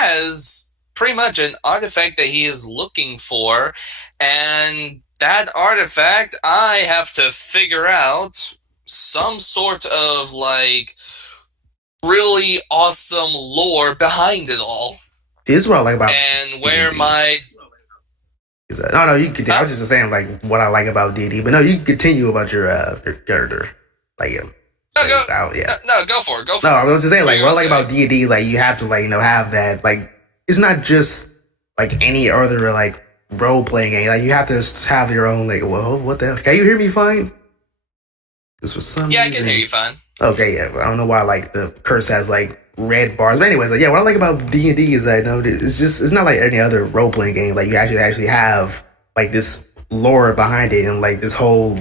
has pretty much an artifact that he is looking for, and that artifact, I have to figure out some sort of like really awesome lore behind it all. This is what I like about and where D&D. my No, you continue. I was just saying like what I like about D&D, but no, you can continue about your character, like him. No, go. Yeah. No, go for it. Go for No, it. I was just saying like What what I you like gonna about D&D, like you have to like have that like it's not just like any other like role playing game. Like you have to have your own like what the hell? Can you hear me fine? Because for some Yeah, reason, I can hear you fine. Okay, yeah, I don't know why like the curse has like red bars, but anyways, like yeah, what I like about D&D is that it's not like any other role playing game. Like you actually have like this lore behind it and like this whole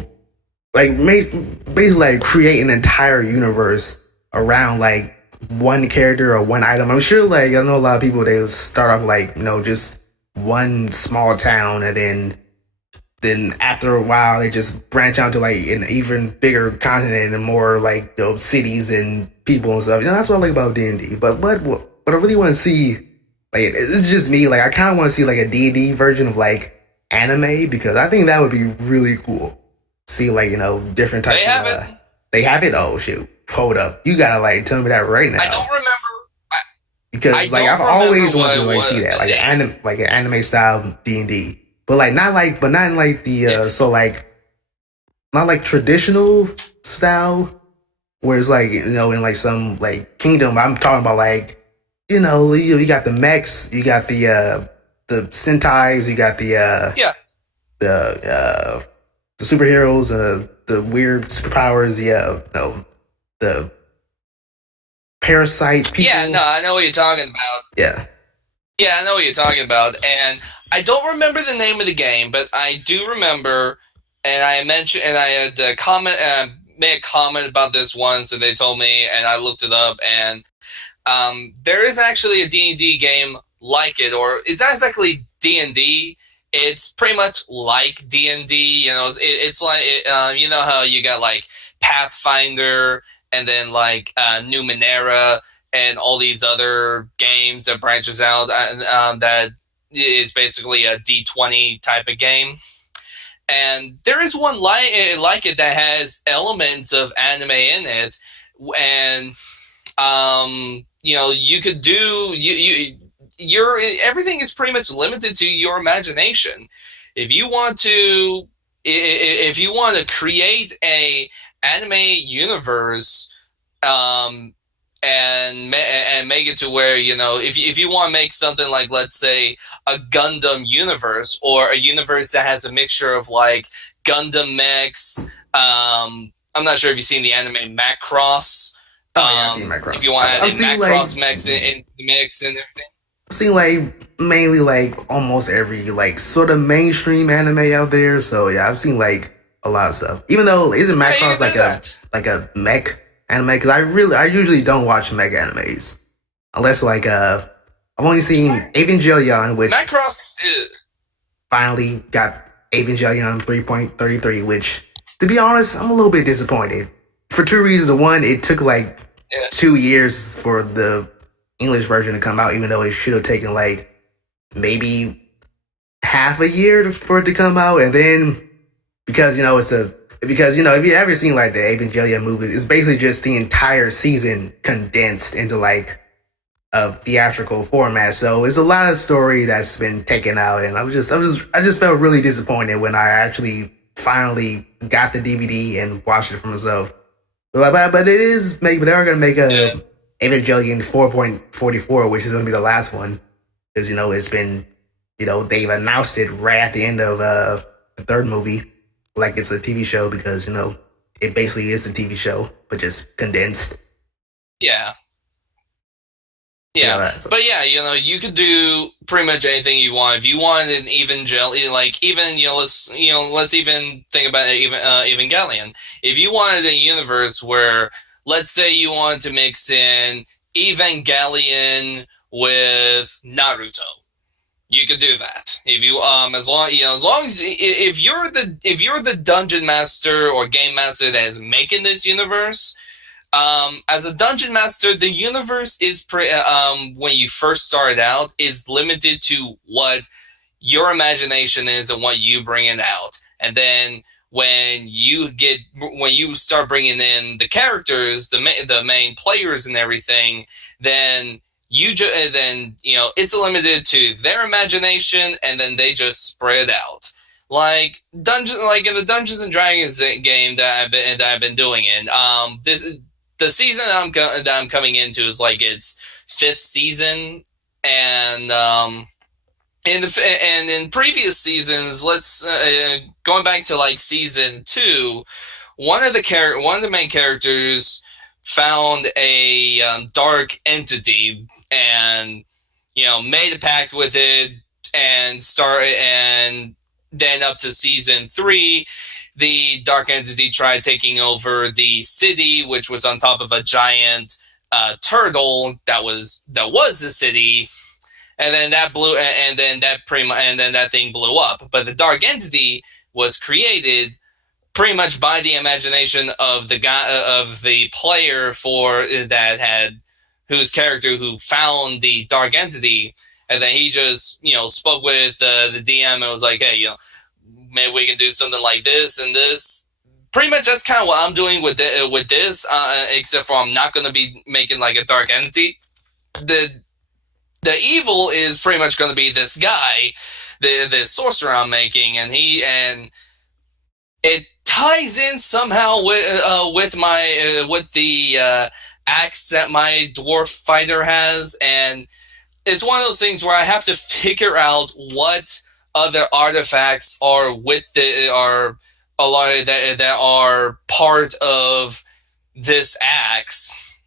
like basically like create an entire universe around like one character or one item. I'm sure like I know a lot of people they start off like just one small town and then after a while they just branch out to like an even bigger continent and more like cities and people and stuff. That's what I like about D&D. But what I really want to see, like it's just me, like I kind of want to see like a D&D version of like anime because I think that would be really cool. See like different types. They have it. They have it. Oh shoot! Hold up! You gotta like tell me that right now. I don't remember. Because like I've always wanted to like see that like an anime style D&D. But like not in like the so like not like traditional style where it's like in like some like kingdom. I'm talking about like you got the mechs, you got the sentais, you got the superheroes, the weird superpowers, the parasite people. Yeah, no, I know what you're talking about. Yeah. Yeah, I know what you're talking about, and I don't remember the name of the game, but I do remember, and I mentioned, and I had made a comment about this once, and they told me, and I looked it up, and there is actually a D&D game like it, or it's not exactly D&D. It's pretty much like D&D. It's like you know how you got like Pathfinder, and then like Numenera, and all these other games that branches out that is basically a D20 type of game. And there is one like it that has elements of anime in it, and you could do your everything is pretty much limited to your imagination. If you want to create a anime universe, and make it to where if you want to make something like, let's say, a Gundam universe, or a universe that has a mixture of like Gundam mechs. I'm not sure if you've seen the anime Macross. I've seen Macross. If you want to add Macross mechs in the mix and everything. I've seen like mainly like almost every like sort of mainstream anime out there. So yeah, I've seen like a lot of stuff. Even though isn't Macross like a mech anime? Because I usually don't watch mech animes unless like I've only seen Evangelion, which Macross finally got Evangelion 3.33, which to be honest, I'm a little bit disappointed for two reasons. One, it took like 2 years for the English version to come out, even though it should have taken like maybe half a year for it to come out. And then because if you ever seen like the Evangelion movies, it's basically just the entire season condensed into like a theatrical format. So it's a lot of story that's been taken out, and I just felt really disappointed when I actually finally got the DVD and watched it for myself. But they are gonna make a Evangelion 4.44, which is gonna be the last one, because it's been they've announced it right at the end of the third movie, like it's a TV show, because it basically is a TV show but just condensed. Yeah. But yeah, you could do pretty much anything you want. If you want an Evangelion, like even let's even think about Evangelion. If you wanted a universe where, let's say, you wanted to mix in Evangelion with Naruto, you could do that. If you as long as if you're the dungeon master or game master that is making this universe, As a dungeon master, the universe is when you first start out is limited to what your imagination is and what you bring it out, and then when you start bringing in the characters, the main players and everything, then it's limited to their imagination, and then they just spread out. Like in the Dungeons and Dragons game that I've been doing in. The season that I'm coming into is like its 5th season, and in previous seasons, let's going back to like season 2, one of the main characters found a dark entity, and made a pact with it, and then up to season 3, the dark entity tried taking over the city, which was on top of a giant turtle that was the city, and then that thing blew up. But the dark entity was created pretty much by the imagination of the player whose character who found the dark entity, and then he just spoke with the DM and was like, hey, maybe we can do something like this and this. Pretty much that's kind of what I'm doing with this, except for I'm not going to be making like a dark entity. The evil is pretty much going to be this guy, the sorcerer I'm making, and it ties in somehow with the axe that my dwarf fighter has, and it's one of those things where I have to figure out what other artifacts are a lot of that are part of this axe,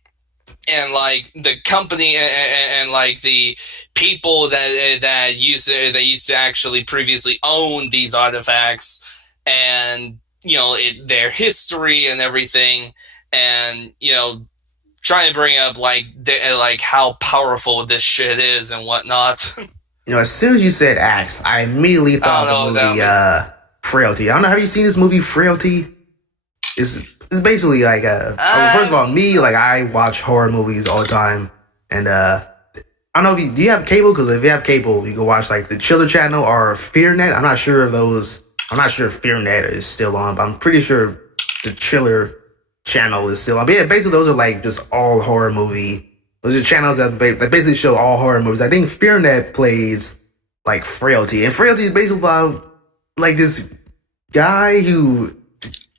and like the company and like the people that used to actually previously own these artifacts, and their history and everything, and trying to bring up like how powerful this shit is and whatnot. As soon as you said axe, I immediately thought of the movie Frailty. I don't know. Have you seen this movie Frailty? It's basically like first of all, me, like, I watch horror movies all the time, and I don't know do you have cable? Because if you have cable, you can watch like the Chiller channel or FearNet. I'm not sure if FearNet is still on, but I'm pretty sure the Chiller channel is still on. But yeah, basically those are like just all horror movie. Those are channels that basically show all horror movies. I think FearNet plays like Frailty, and Frailty is basically about like this guy who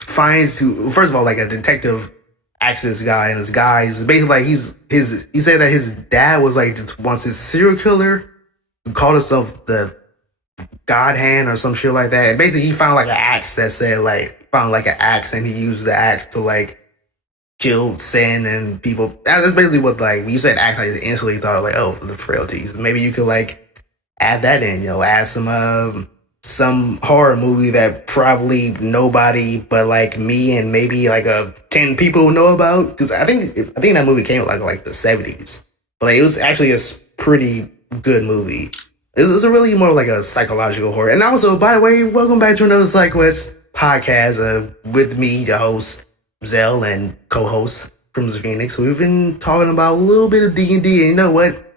first of all, like a detective acts this guy, and this guy is basically like he said that his dad was like just once this serial killer who called himself the God Hand or some shit like that. And basically he found like an axe that said like and he used the axe to like kill sin and people. That's basically what, like, when you said axe, I just instantly thought of like, oh, the Frailties. Maybe you could like add that in, add some horror movie that probably nobody but like me and maybe like 10 people know about, because I think that movie came out like the 70s, but like, it was actually a pretty good movie. It's a really more like a psychological horror. And also, by the way, welcome back to another Sidekuest podcast with me, the host Zell, and co-host from Phoenix. We've been talking about a little bit of D&D, and you know what?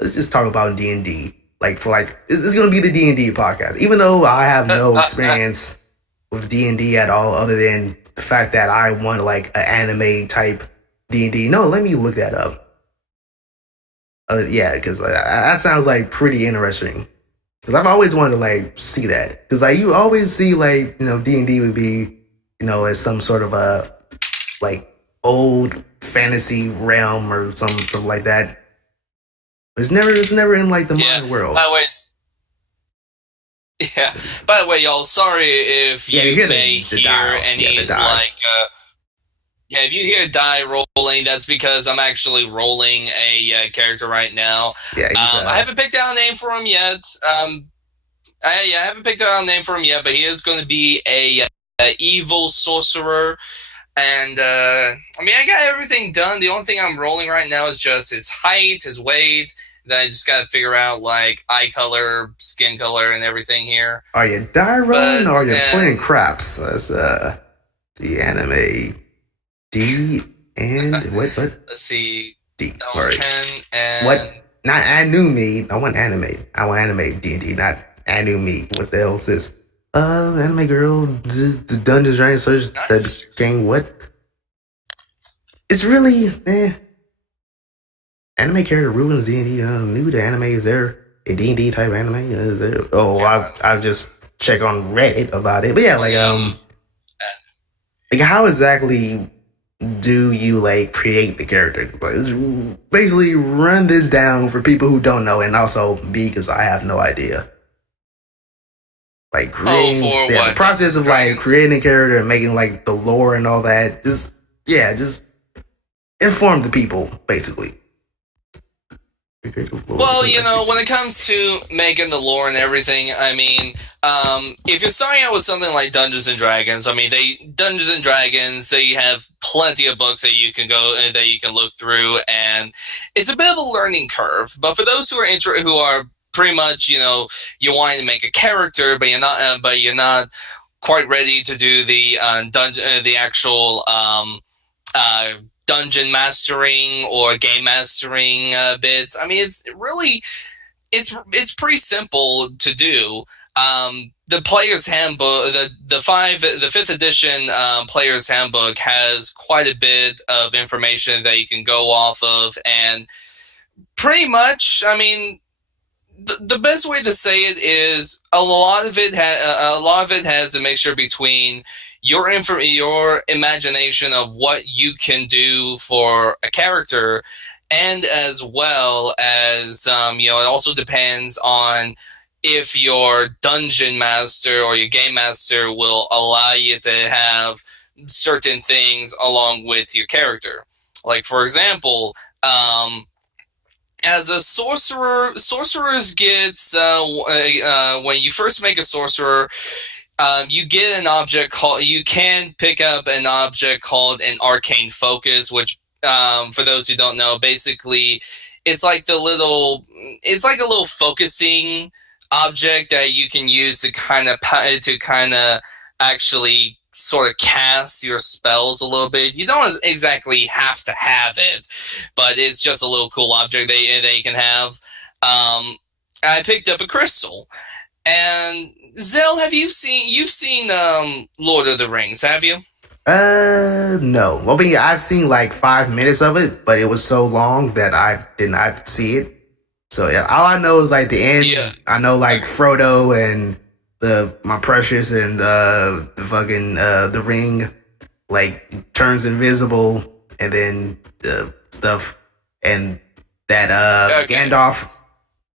Let's just talk about D&D. It's going to be the D&D podcast, even though I have no experience with D&D at all, other than the fact that I want like an anime type D&D. No, let me look that up. Yeah, because that sounds like pretty interesting. Because I've always wanted to like see that. Because like you always see like D&D would be as some sort of a like old fantasy realm or something like that. It's never in like the modern world. By the way, y'all, sorry if you may hear any if you hear die rolling, that's because I'm actually rolling a character right now. I haven't picked out a name for him yet. But he is going to be a evil sorcerer. And I got everything done. The only thing I'm rolling right now is just his height, his weight. Then I just gotta figure out like eye color, skin color, and everything here. Are you die rolling or are you playing craps? That's the anime D and what? Let's see. D. That was Right. 10 and What? Not anime. I want anime. I want anime D&D, not anime. What the hell is this? Anime girl, the Dungeons Dragons search nice. that game. What? It's really anime character ruins D&D. New to anime, is there a D&D type anime? Is there? Oh, yeah. I'll just check on Reddit about it. But yeah, like how exactly do you like create the character? Like, basically run this down for people who don't know, and also me because I have no idea. Like creating the process of like creating a character and making like the lore and all that. Just inform the people basically. Well, when it comes to making the lore and everything, I mean, if you're starting out with something like Dungeons and Dragons, I mean, Dungeons and Dragons, they have plenty of books that you can look through, and it's a bit of a learning curve. But for those who are pretty much, you're wanting to make a character, but you're not quite ready to do the actual dungeon mastering or game mastering bits. I mean, it's pretty simple to do. The player's handbook, the 5th edition player's handbook has quite a bit of information that you can go off of, and pretty much, I mean, the best way to say it is a lot of it has a mixture between your imagination of what you can do for a character, and as well as it also depends on if your dungeon master or your game master will allow you to have certain things along with your character. Like, for example, as a sorcerer, sorcerers gets when you first make a sorcerer, you get an object you can pick up an object called an arcane focus, which for those who don't know, basically it's like a little focusing object that you can use to kind of actually sort of cast your spells a little bit. You don't exactly have to have it, but it's just a little cool object that you can have. I picked up a crystal. And Zell, you've seen Lord of the Rings, have you? No. Well, I've seen like 5 minutes of it, but it was so long that I did not see it. So yeah, all I know is like the end. Yeah. I know like Frodo and my precious and the fucking the ring like turns invisible, and then stuff, and that Gandalf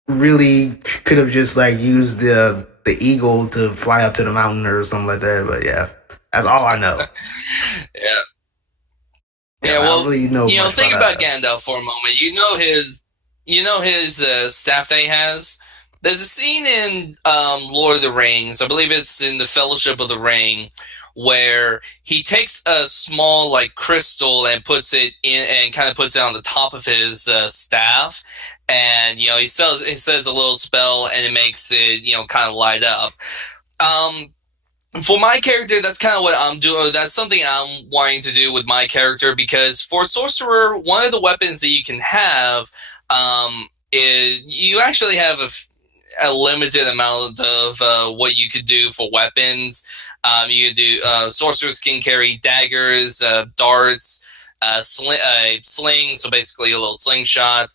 really could have just like used the eagle to fly up to the mountain or something like that. But yeah, that's all I know. Yeah. Well, I don't really know think about Gandalf for a moment. His staff that he has. There's a scene in Lord of the Rings, I believe it's in the Fellowship of the Ring, where he takes a small like crystal and puts it in, and kind of puts it on the top of his staff, and he says a little spell, and it makes it kind of light up. For my character, that's kind of what I'm doing. That's something I'm wanting to do with my character, because for sorcerer, one of the weapons that you can have is you actually have a limited amount of what you could do for weapons. You could do sorcerers can carry daggers, darts, slings, so basically a little slingshot,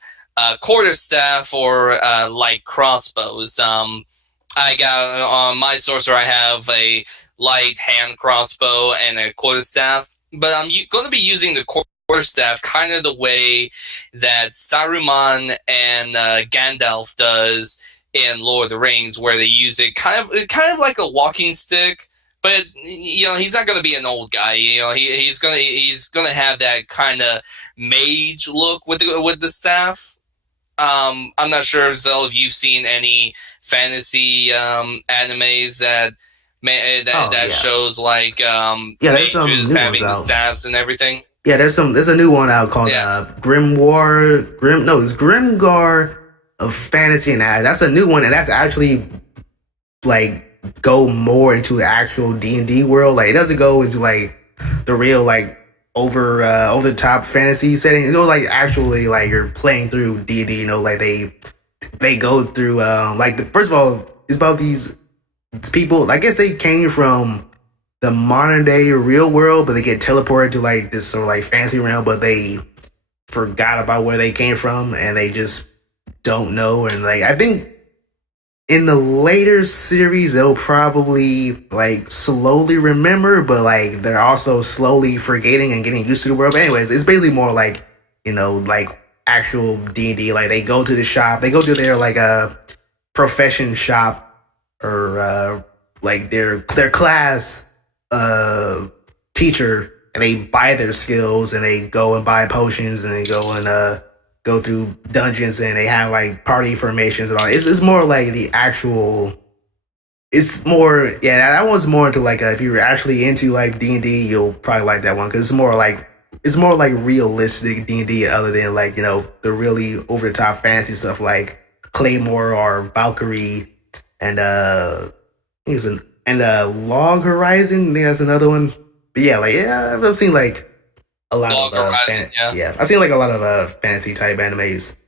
quarterstaff, or light crossbows. I got on my sorcerer, I have a light hand crossbow and a quarterstaff, but I'm going to be using the quarterstaff kind of the way that Saruman and Gandalf does in Lord of the Rings, where they use it kind of like a walking stick, but he's not going to be an old guy. He's gonna have that kind of mage look with the staff. I'm not sure, Zell, if you've seen any fantasy animes that shows like mages having the staffs and everything. Yeah, there's a new one out called Grimgar of Fantasy, and that's a new one, and that's actually like go more into the actual D&D world. Like, it doesn't go into like the real like over the top fantasy setting. You know, like actually like you're playing through D&D. You know, like they go through first of all, it's about these people. I guess they came from the modern day real world, but they get teleported to like this sort of like fantasy realm, but they forgot about where they came from and they just don't know. And like I think in the later series they'll probably like slowly remember, but like they're also slowly forgetting and getting used to the world. But anyways, it's basically more like, you know, like actual D&D. Like they go to the shop, they go to their like a profession shop or like their class teacher, and they buy their skills and they go and buy potions and they go and go through dungeons and they have like party formations and all. It's more like the actual. It's more, yeah. That one's more into like if you're actually into like D&D, you'll probably like that one because it's more like realistic D&D, other than like, you know, the really over the top fantasy stuff like Claymore or Valkyrie and Log Horizon. I think that's another one. But yeah, like I've seen like a lot Log of Horizon, yeah, I've seen like a lot of fantasy type animes.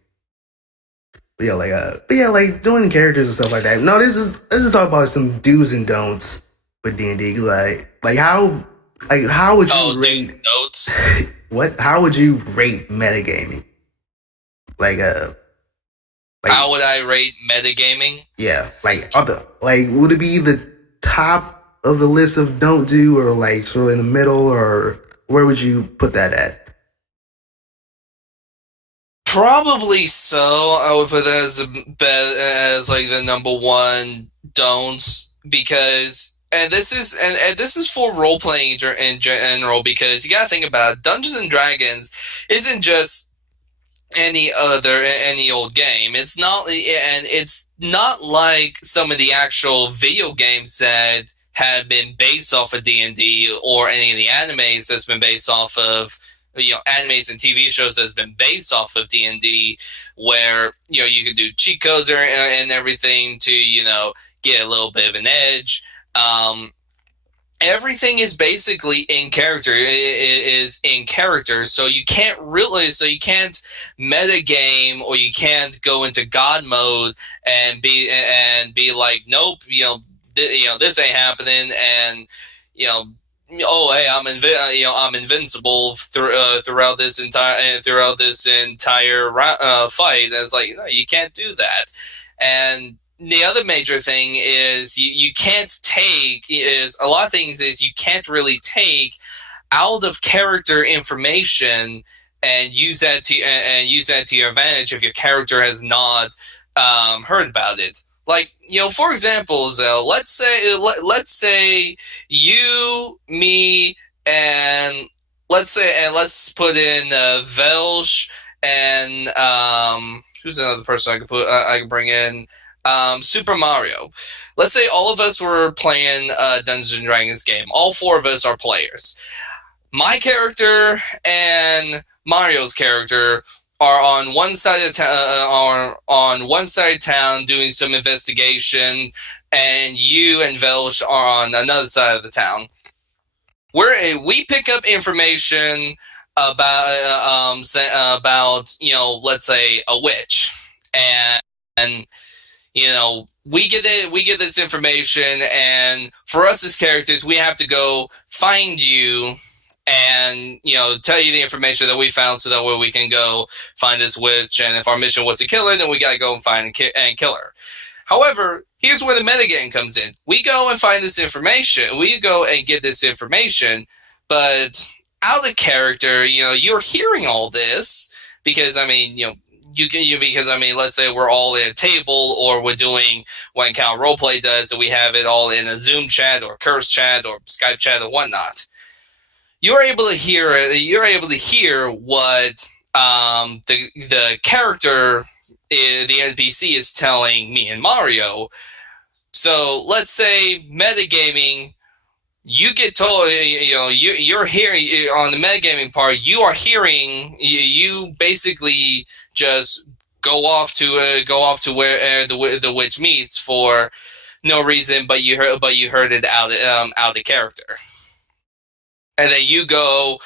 But yeah, like doing characters and stuff like that. No, let's just talk about some do's and don'ts with D&D. Like how would you rate notes? what? How would you rate metagaming? Like how would I rate metagaming? Yeah, like would it be the top of the list of don't do, or like sort of in the middle, or where would you put that at? Probably so. I would put that as like the number one don'ts, because this is for role playing in general, because you gotta think about it. Dungeons and Dragons isn't just any old game. It's not like some of the actual video games that have been based off of D&D, or any of the animes that's been based off of, you know, animes and TV shows that's been based off of D&D, where, you know, you can do cheat codes and everything to, you know, get a little bit of an edge. Everything is basically in character. Is in character, so you can't meta game, or you can't go into God mode and be like, nope, you know, this ain't happening, and you know, oh hey, I'm invincible throughout this entire fight. And it's like, no, you can't do that. And the other major thing is you can't take is a lot of things is you can't really take out of character information and use that to your advantage if your character has not heard about it. Like, you know, for example, Zell, let's say you, me, and let's put in Velsh and who's another person I could bring in. Super Mario. Let's say all of us were playing a Dungeons and Dragons game. All four of us are players. My character and Mario's character are on one side of town doing some investigation, and you and Velsh are on another side of the town. We pick up information about you know, let's say a witch, and you know, we get this information, and for us as characters, we have to go find you and, you know, tell you the information that we found, so that way we can go find this witch. And if our mission was to kill her, then we gotta go and find and kill her. However, here's where the metagame comes in. We go and find this information. We go and get this information, but out of character, you know, you're hearing all this because, I mean, you know, because I mean, let's say we're all in a table, or we're doing what Encounter Roleplay does, and we have it all in a Zoom chat or Curse chat or Skype chat or whatnot. You're able to hear it. You're able to hear what the character, the NPC, is telling me and Mario. So let's say metagaming. You get told, you know, you're hearing on the metagaming part. You are hearing. You basically just go off to where the witch meets for no reason, but you heard it out of character. and then you go,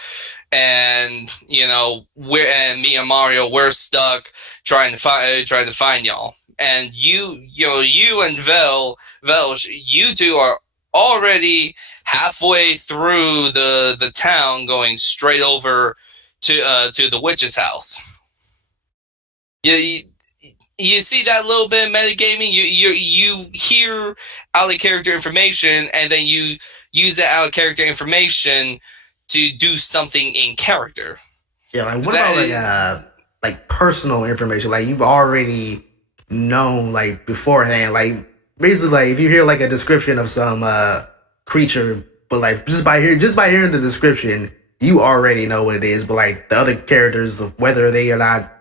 and me and Mario, we're stuck trying to find y'all. And you and Velsh, you two are already halfway through the town, going straight over to the witch's house. You see that little bit of metagaming. You hear out of character information, and then you use that out of character information to do something in character. Yeah, like what about like personal information? Like you've already known like beforehand. Like basically, like if you hear like a description of some creature, but like just by hearing the description, you already know what it is. But like the other characters, whether they are not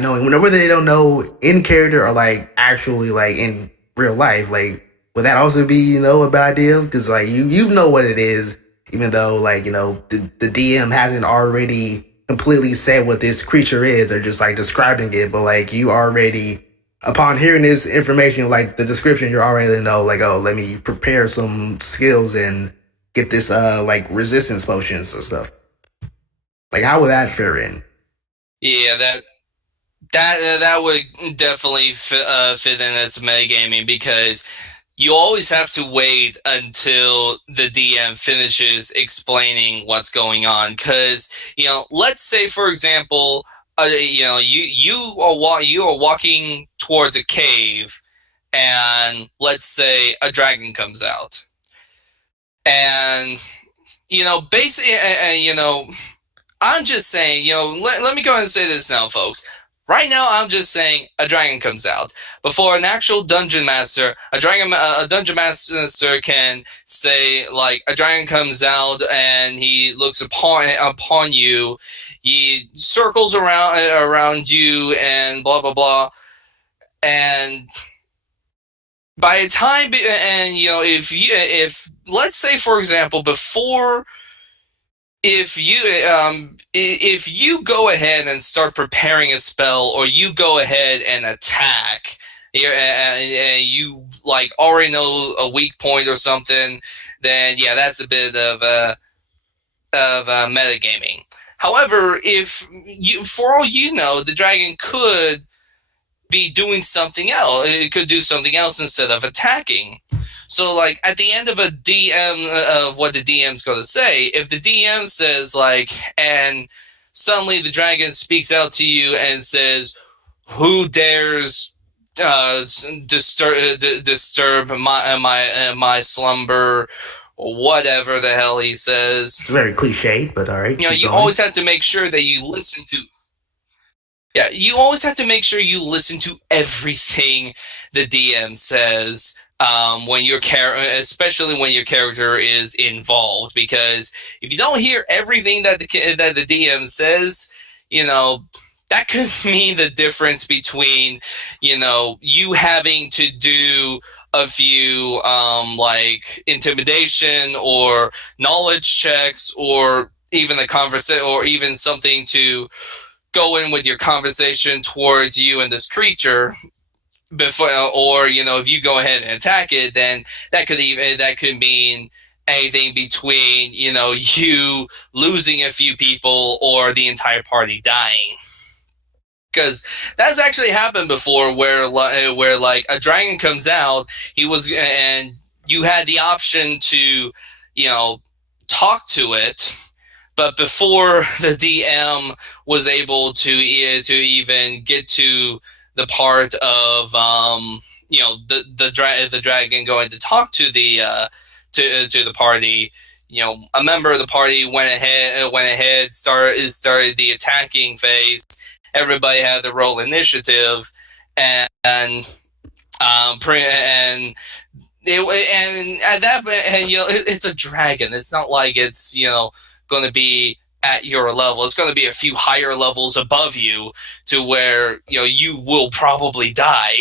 knowing, whether they don't know in character or like actually like in real life, like would that also be a bad idea? Because like you know what it is, even though like the DM hasn't already completely said what this creature is. They're just like describing it, but like you already, upon hearing this information, like the description, you already know like, oh, let me prepare some skills and get this like resistance potions and stuff. Like how would that fare in? Yeah, that would definitely fit in as metagaming, because you always have to wait until the DM finishes explaining what's going on. Because let's say, for example, you are walking towards a cave, and let's say a dragon comes out, and basically, I'm just saying, let me go ahead and say this now, folks. Right now, I'm just saying a dragon comes out. Before an actual dungeon master, a dungeon master can say, like, a dragon comes out and he looks upon you. He circles around you and blah blah blah. And by the time, and if let's say, for example, before. If you go ahead and start preparing a spell, or you go ahead and attack, and you like already know a weak point or something, then yeah, that's a bit of metagaming. However, for all you know, the dragon could be doing something else. It could do something else instead of attacking. So, like, at the end of a DM, of what the DM's going to say, if the DM says, like, and suddenly the dragon speaks out to you and says, "Who dares disturb my slumber?" Whatever the hell he says. It's very cliche, but all right. You always have to make sure that you listen to. Yeah, you always have to make sure you listen to everything the DM says. Especially when your character is involved, because if you don't hear everything that the DM says, that could mean the difference between, you having to do a few like intimidation or knowledge checks, or even a conversation, or even something to go in with your conversation towards you and this creature. Before, or if you go ahead and attack it, then that could mean anything between you losing a few people or the entire party dying. Because that's actually happened before, where like a dragon comes out, and you had the option to talk to it, but before the DM was able to even get to the part of the dragon going to talk to the to the party, a member of the party went ahead, started the attacking phase. Everybody had to roll initiative, and at that, and it's a dragon. It's not like it's going to be at your level. It's going to be a few higher levels above you, to where you will probably die.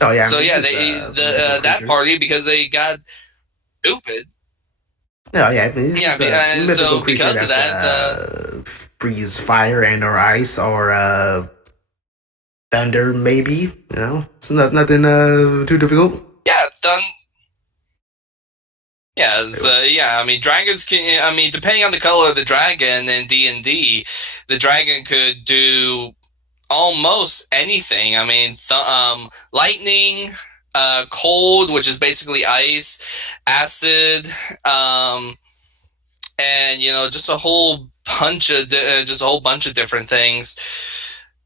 Oh yeah. So yeah, that party, because they got stupid. No, yeah. So because of that, freeze fire and or ice or thunder, maybe. It's nothing too difficult. Yeah, Yeah, I mean, dragons can. I mean, depending on the color of the dragon in D&D, the dragon could do almost anything. I mean, lightning, cold, which is basically ice, acid, and just a whole bunch of different things.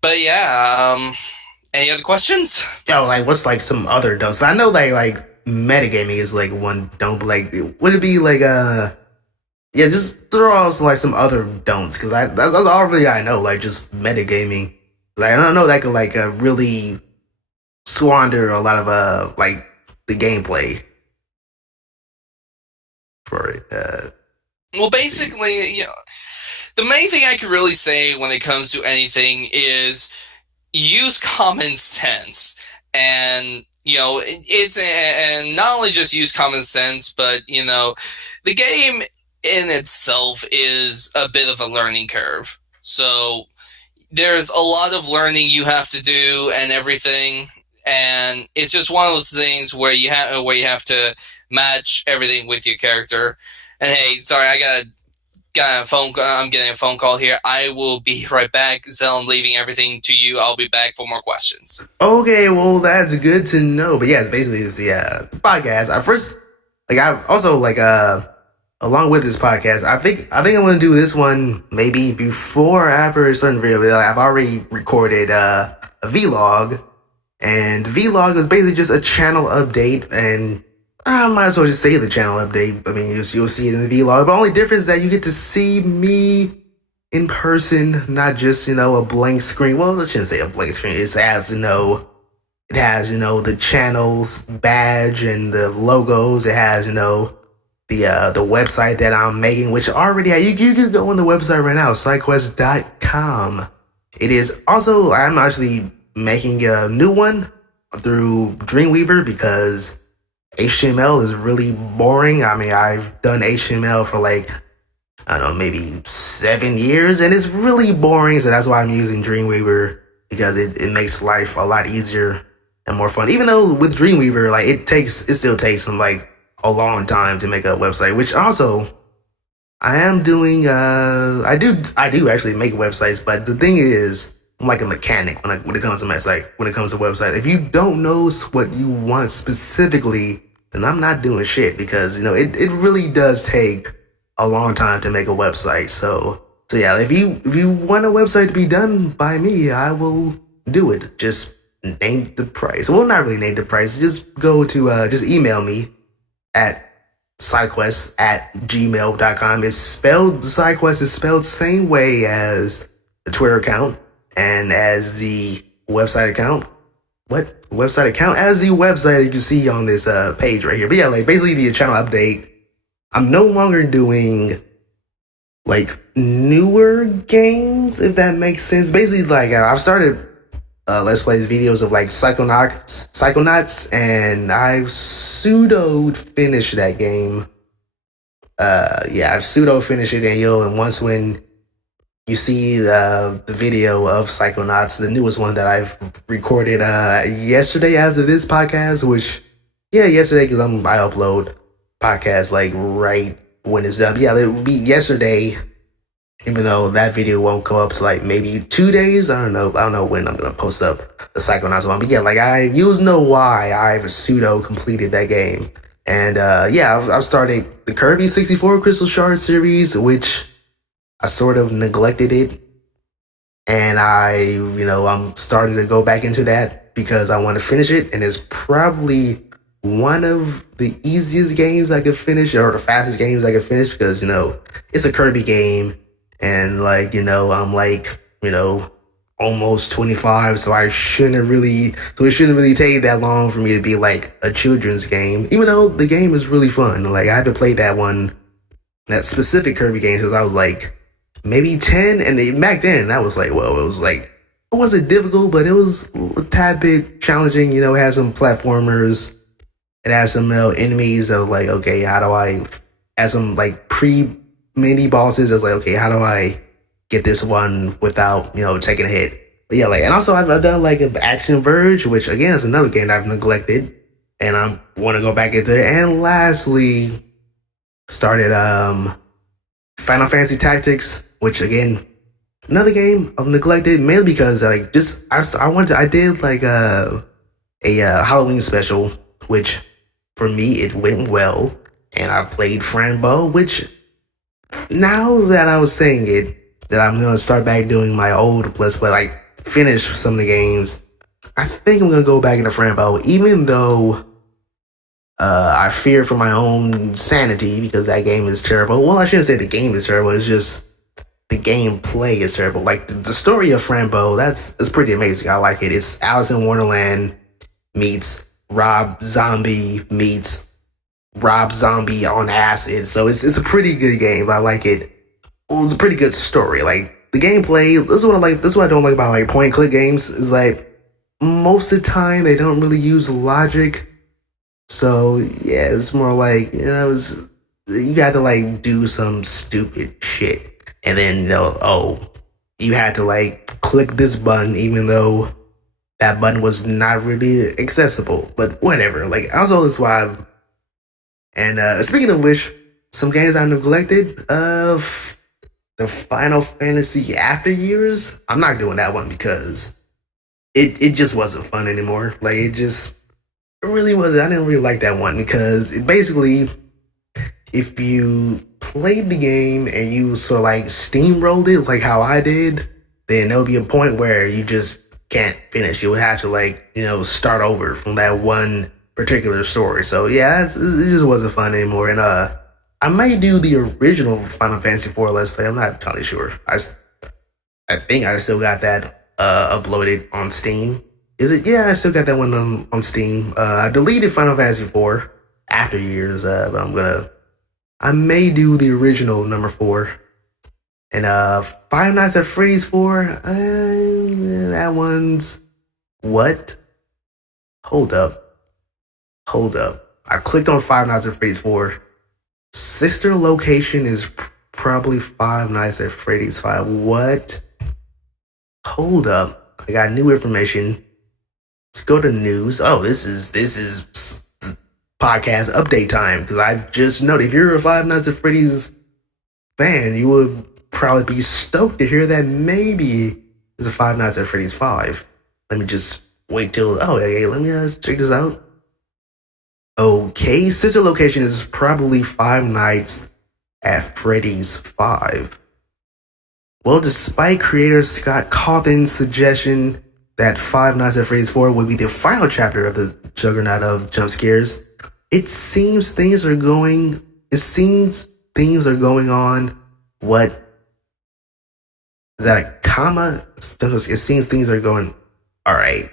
But yeah, any other questions? Yo, like, what's like some other don'ts? I know like metagaming is like one don't, but like, would it be like yeah, just throw out some other don'ts, because that's all really I know, like just metagaming. Like I don't know that could like really squander a lot of like the gameplay for it. Well, basically, the main thing I could really say when it comes to anything is use common sense. And and not only just use common sense, but the game in itself is a bit of a learning curve. So there's a lot of learning you have to do and everything, and it's just one of those things where you have to match everything with your character. And hey, sorry, I got a phone. I'm getting a phone call here. I will be right back. Zell, I'm leaving everything to you. I'll be back for more questions. Okay, well that's good to know. But yes, basically it's the podcast. I also like along with this podcast, I think I'm gonna do this one maybe before or after a certain video. Like, I've already recorded a vlog, and the vlog is basically just a channel update, and I might as well just say the channel update. I mean, you'll see it in the vlog. But only difference is that you get to see me in person, not just a blank screen. Well, I shouldn't say a blank screen. It has the channel's badge and the logos. It has the website that I'm making, which already you can go on the website right now, Sidekuest.com. It is also, I'm actually making a new one through Dreamweaver because HTML is really boring. I mean, I've done HTML for like, I don't know, maybe 7 years, and it's really boring. So that's why I'm using Dreamweaver, because it makes life a lot easier and more fun. Even though with Dreamweaver, like it still takes some like a long time to make a website, which also I am doing. I do actually make websites, but the thing is, I'm like a mechanic when it comes to website. If you don't know what you want specifically, then I'm not doing shit, because it really does take a long time to make a website. So yeah, if you want a website to be done by me, I will do it. Just name the price. Well, not really name the price. Just go to just email me at sidequest@gmail.com. Sidequest is spelled same way as the Twitter account and as the website account. What website account? As the website you can see on this page right here. But yeah, like basically the channel update. I'm no longer doing like newer games, if that makes sense. Basically, like I've started Let's Plays videos of like Psychonauts, and I've pseudo finished that game. Yeah, I've pseudo finished it, and once when you see the video of Psychonauts, the newest one that I've recorded yesterday as of this podcast, which yesterday, because I upload podcast like right when it's done. But yeah, it will be yesterday, even though that video won't go up to like maybe 2 days. I don't know when I'm gonna post up the Psychonauts one. But yeah, like you know why I've pseudo completed that game. And I've started the Kirby 64 Crystal Shard series, which I sort of neglected it, and I'm starting to go back into that because I want to finish it, and it's probably one of the easiest games I could finish, or the fastest games I could finish, because it's a Kirby game, and I'm like almost 25, so it shouldn't really take that long for me to be like a children's game, even though the game is really fun. Like I haven't played that specific Kirby game since I was like maybe 10, and back then that was like, well, it wasn't difficult, but it was a tad bit challenging. It had some platformers. It has some enemies of like, okay, how do I, as some like mini bosses, I was like, okay, how do I get this one without, taking a hit? But yeah, like, and also I've done like Action Verge, which again is another game I've neglected, and I want to go back into it. And lastly, Started Final Fantasy Tactics, which again, another game I've neglected mainly because like just I did like a Halloween special, which for me it went well, and I played Frambo, which now that I was saying it, that I'm gonna start back doing my old Let's Play, like finish some of the games. I think I'm gonna go back into Frambo, even though I fear for my own sanity because that game is terrible. Well, I shouldn't say the game is terrible. It's just the gameplay is terrible. Like the story of Frambo, that's pretty amazing. I like it. It's Alice in Wonderland meets Rob Zombie meets Rob Zombie on acid. So it's a pretty good game. I like it. Well, it's a pretty good story. Like the gameplay. This is what I like. This is what I don't like about like point and click games. Is like most of the time they don't really use logic. So yeah, it's more like you got to like do some stupid shit, and then you had to like click this button even though that button was not really accessible. But whatever. Like also this vibe. And speaking of which, some games I neglected. The Final Fantasy After Years. I'm not doing that one because it just wasn't fun anymore. Like it really wasn't. I didn't really like that one because it basically, if you played the game and you sort of like steamrolled it like how I did, then there'll be a point where you just can't finish. You would have to like start over from that one particular story. So yeah, it just wasn't fun anymore. And I might do the original Final Fantasy IV Let's Play. I'm not entirely sure. I think I still got that uploaded on Steam. Is it? Yeah, I still got that one on Steam. I deleted Final Fantasy IV After Years, but I may do the original number 4. And Five Nights at Freddy's 4, that one's what? Hold up. I clicked on Five Nights at Freddy's 4. Sister location is probably Five Nights at Freddy's 5. What? Hold up. I got new information. Let's go to news. Oh, this is podcast update time because I've just noticed if you're a Five Nights at Freddy's fan, you would probably be stoked to hear that maybe there's a Five Nights at Freddy's 5. Let me just wait till. Oh, okay. Let me check this out. Okay, sister location is probably Five Nights at Freddy's 5. Well, despite creator Scott Cawthon's suggestion that Five Nights at Freddy's 4 would be the final chapter of the juggernaut of jump scares, it seems things are going on. What is that, a comma? It seems things are going. All right.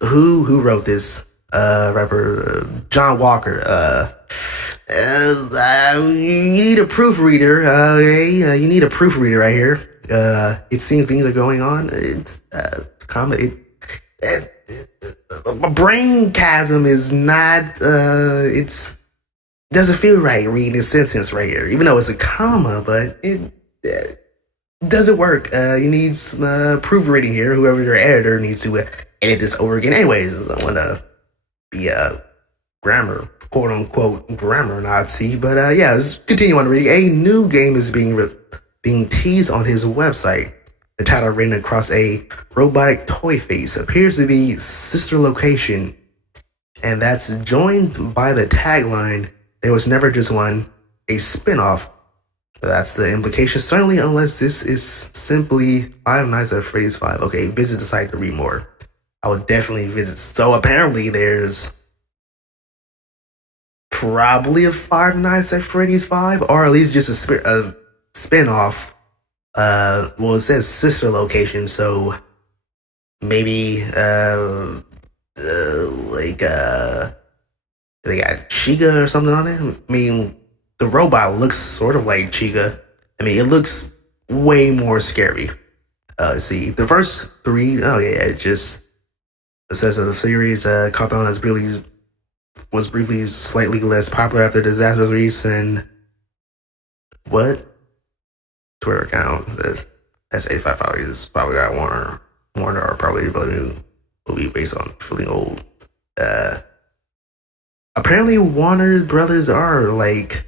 Who wrote this? Rapper John Walker. You need a proofreader. Okay, you need a proofreader right here. It seems things are going on. It's comma. My brain chasm is not. It's doesn't feel right reading this sentence right here, even though it's a comma, but it doesn't work. You need some proofreading here. Whoever your editor needs to edit this over again. Anyways, I want to be a grammar, quote unquote grammar Nazi, but yeah, let's continue on reading. A new game is being teased on his website. The title, written across a robotic toy face, appears to be Sister Location, and that's joined by the tagline, "There was never just one," a spinoff. That's the implication, certainly, unless this is simply Five Nights at Freddy's 5. Okay, visit the site to read more. I would definitely visit. So apparently there's probably a Five Nights at Freddy's 5, or at least just a spin-off. Well, it says sister location, so maybe they got Chica or something on it. I mean, the robot looks sort of like Chica. I mean, it looks way more scary. Let's see, the first 3. Oh yeah, it says that the series caught on as was briefly slightly less popular after disastrous release, and what? Twitter account says S85 followers probably got Warner or probably developing movie based on feeling old. Apparently Warner Brothers are like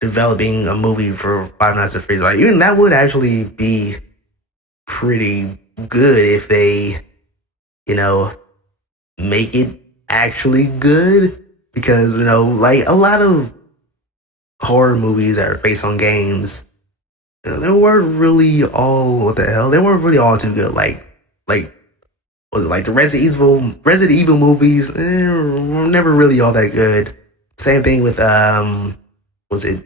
developing a movie for Five Nights at Freddy's. Like, even that would actually be pretty good if they, you know, make it actually good. Because, like a lot of horror movies that are based on games, they weren't really all what the hell. They weren't really all too good. Like was it like the Resident Evil movies? Were never really all that good. Same thing with was it?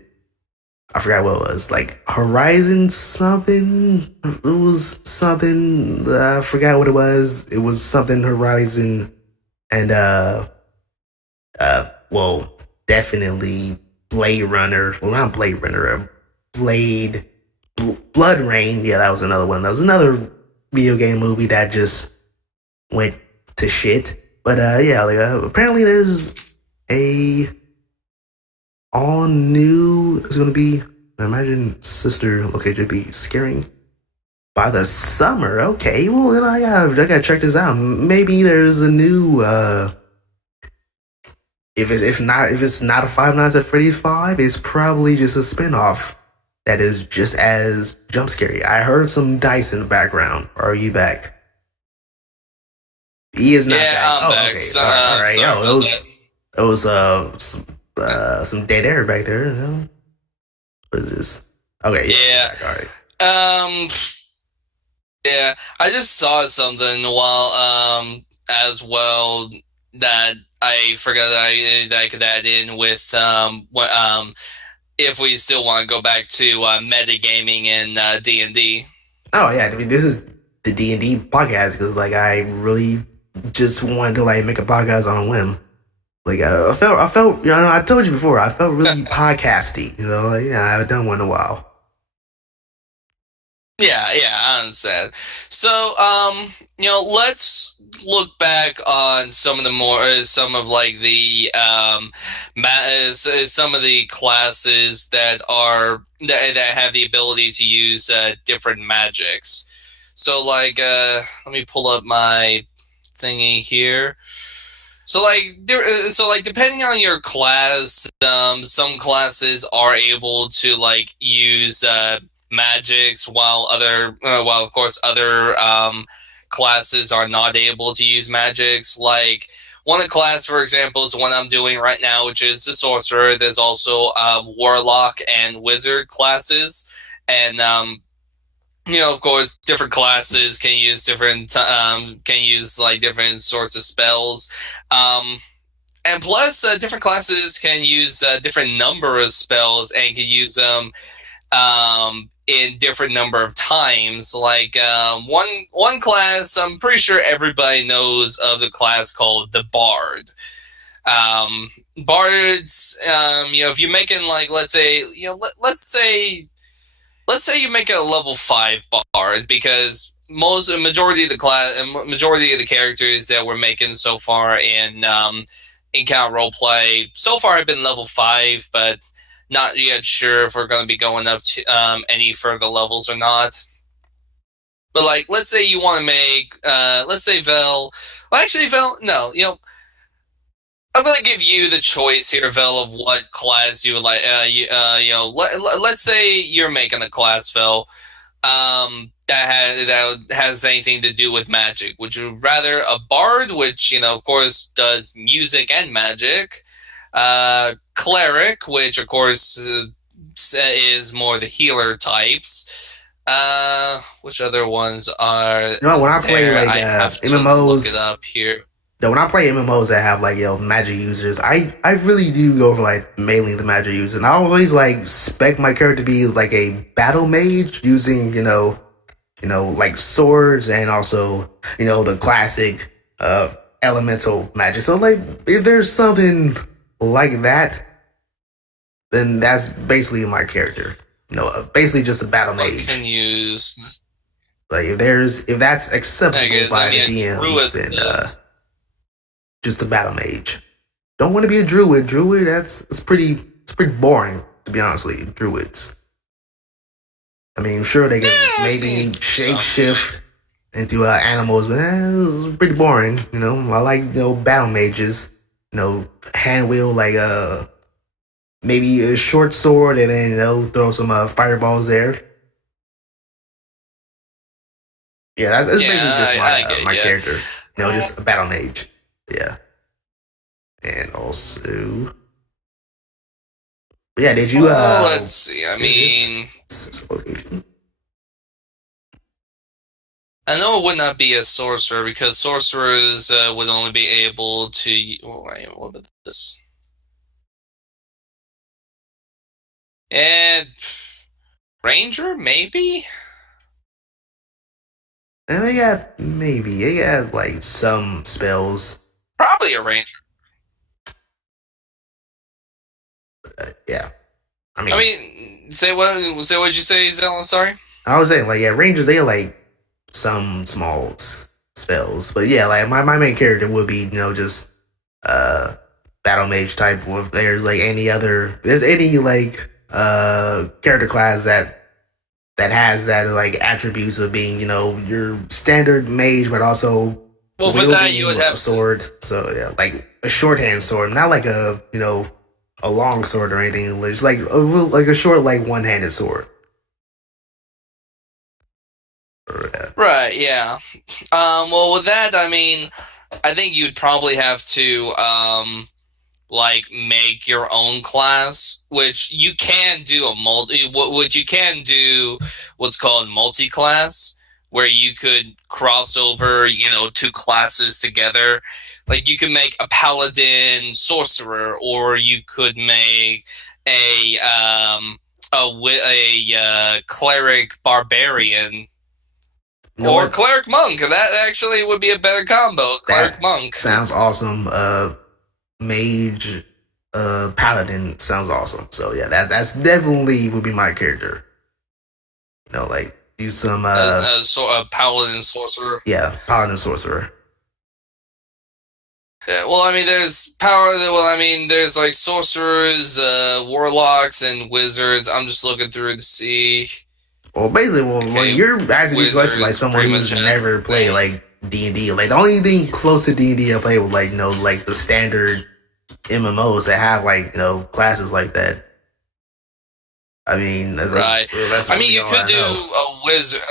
I forgot what it was. Like Horizon something. It was something. I forgot what it was. It was something Horizon, and well, definitely Blade Runner. Well, not Blade Runner. Blade Blood Rain. Yeah, that was another one. That was another video game movie that just went to shit. But yeah, like apparently there's a all new. It's gonna be. I imagine Sister. Okay, just be scaring by the summer. Okay, well then I gotta check this out. Maybe there's a new. If it's not a Five Nights at Freddy's 5, it's probably just a spinoff that is just as jump scary. I heard some dice in the background. Are you back? He is not back. I'm back. Okay. So, all right. sorry Yo, it was some dead air back there. What is this? Okay. Yeah. All right. Yeah. I just thought of something while as well that I forgot that I could add in with if we still want to go back to metagaming and D&D. Oh yeah, I mean this is the D&D podcast because like I really just wanted to like make a podcast on a whim. Like I felt I told you before I felt really podcasty. Like, yeah, I haven't done one in a while. Yeah, I understand. So, let's look back on some of the some of like the some of the classes that have the ability to use different magics. So, like, let me pull up my thingy here. So depending on your class, some classes are able to like use magics, while of course other classes are not able to use magics. Like one class, for example, is the one I'm doing right now, which is the sorcerer. There's also warlock and wizard classes, and of course, different classes can use different different sorts of spells. And plus, different classes can use a different number of spells and can use them in different number of times. Like one class, I'm pretty sure everybody knows of the class called the Bard. Bards, if you're making like let's say you make it a level 5 bard, because majority of the characters that we're making so far in Encounter Roleplay so far have been level 5, but not yet sure if we're going to be going up to any further levels or not. But like, let's say you want to make, let's say Vel. Well, actually, Vel, no, I'm going to give you the choice here, Vel, of what class you would like. Let's say you're making a class, Vel, that has anything to do with magic. Would you rather a bard, which of course does music and magic, cleric, which of course is more the healer types? Which other ones are? No, when I play like MMOs, look it up here. When I play MMOs that have like magic users, I really do go for like mainly the magic users. And I always like spec my character to be like a battle mage using like swords and also the classic elemental magic. So like if there's something like that, then that's basically my character. Basically just a battle mage. Can use like if that's acceptable by the DMs, then just a battle mage. Don't want to be a druid. Druid, it's pretty boring, to be honest with you. Druids. I mean, sure they can maybe shapeshift into animals, but it's pretty boring. I like battle mages. Hand wield like maybe a short sword, and then throw some fireballs there. Yeah, that's basically just my character. Just a battle mage. Yeah, and also, yeah. Did you? Let's see. I mean, this location. I know it would not be a sorcerer because sorcerers would only be able to. Oh, wait, what about this? And ranger, maybe. And they got like some spells. Probably a ranger. Yeah, I mean, say what you say, Zell? I'm sorry. I was saying like rangers, they are like some small spells, but yeah, like my main character would be just battle mage type. If there's like there's any like character class that has that like attributes of being your standard mage, but also for that you would have a sword. So yeah, like a shorthand sword, not like a a long sword or anything. Just like a short like one-handed sword. Right. Yeah. Well, with that, I mean, I think you'd probably have to like make your own class, which you can do what you can do what's called multi-class, where you could cross over, two classes together. Like you could make a paladin sorcerer, or you could make a cleric barbarian. Or cleric monk. That actually would be a better combo. Cleric monk sounds awesome. Mage, paladin sounds awesome. So yeah, that's definitely would be my character. Like do some paladin sorcerer. Yeah, paladin sorcerer. Yeah, well, I mean, there's power. Well, I mean, there's like sorcerers, warlocks, and wizards. I'm just looking through to see. Well, basically, when you're asking these questions like someone who's never played like D&D, like the only thing close to D&D I play with like like the standard MMOs that have like classes like that. I mean, right. I mean, you could do a wizard.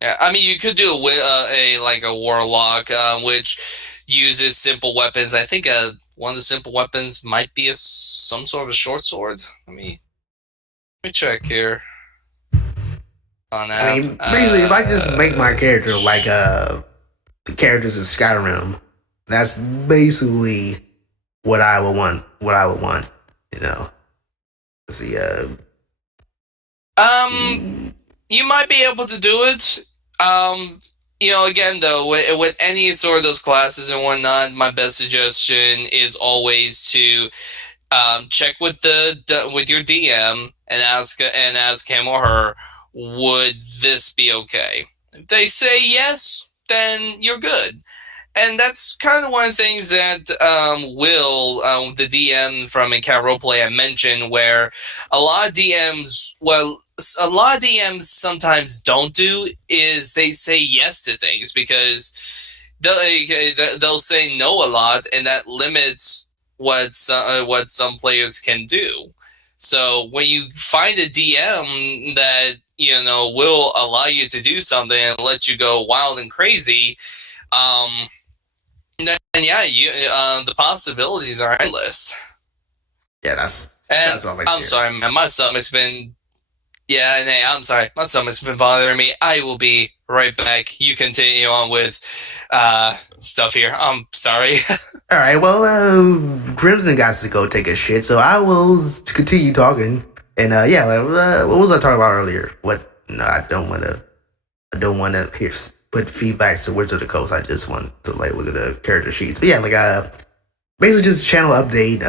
Yeah, I mean, you could do a warlock, which uses simple weapons. I think one of the simple weapons might be some sort of a short sword. Let me check here. I mean, basically, if I just make my character like the characters in Skyrim, that's basically what I would want. Let's see. You might be able to do it. Again though, with any sort of those classes and whatnot, my best suggestion is always to check with your DM and ask him or her, would this be okay? If they say yes, then you're good. And that's kind of one of the things that Will, the DM from Encounter Roleplay, I mentioned, where a lot of DMs sometimes don't do is they say yes to things because they'll say no a lot, and that limits what some players can do. So when you find a DM that will allow you to do something and let you go wild and crazy, and yeah, the possibilities are endless. Yeah, that's all I'm sorry, man. My stomach's been. Yeah, hey, I'm sorry. My stomach's been bothering me. I will be right back. You continue on with stuff here. I'm sorry. All right. Well, Crimson got to go take a shit, so I will continue talking. And what was I talking about earlier? No, I don't want to put feedback to Wizards of the Coast. I just want to like look at the character sheets. But yeah, basically just channel update.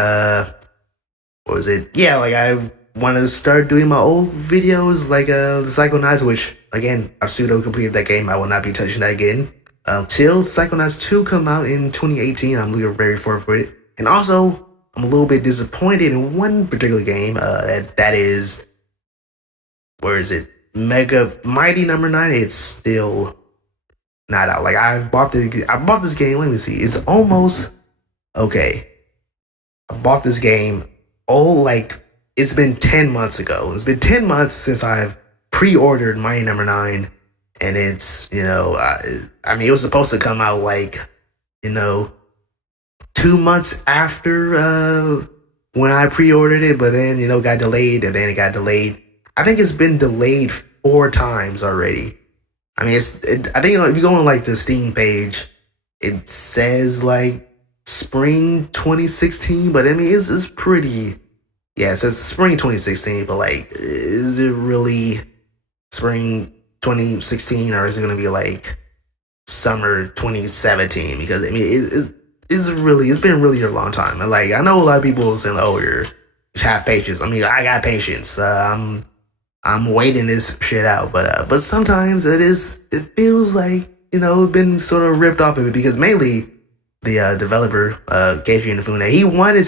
What was it? Yeah, like I want to start doing my old videos, like the Psychonauts, which again I've pseudo completed that game. I will not be touching that again until Psychonauts 2 come out in 2018. I'm looking very forward for it. And also, I'm a little bit disappointed in one particular game. That is, where is it? Mega Mighty Number 9. It's still not out. Like I bought this game. Let me see. It's almost okay. I bought this game like it's been 10 months ago. It's been 10 months since I've pre-ordered Mighty Number Nine, and it's I mean it was supposed to come out like 2 months after when I pre-ordered it, but then got delayed, and then it got delayed. I think it's been delayed 4 times already. I mean, I think if you go on like the Steam page, it says like spring 2016, but I mean it's pretty. Yeah, it says spring 2016, but like, is it really spring 2016, or is it gonna be like summer 2017? Because I mean, it's been really a long time. And like, I know a lot of people saying, "Oh, you have patience." I mean, I got patience. I'm waiting this shit out, but sometimes it feels like been sort of ripped off of it, because mainly the developer Keiji Inafune, he wanted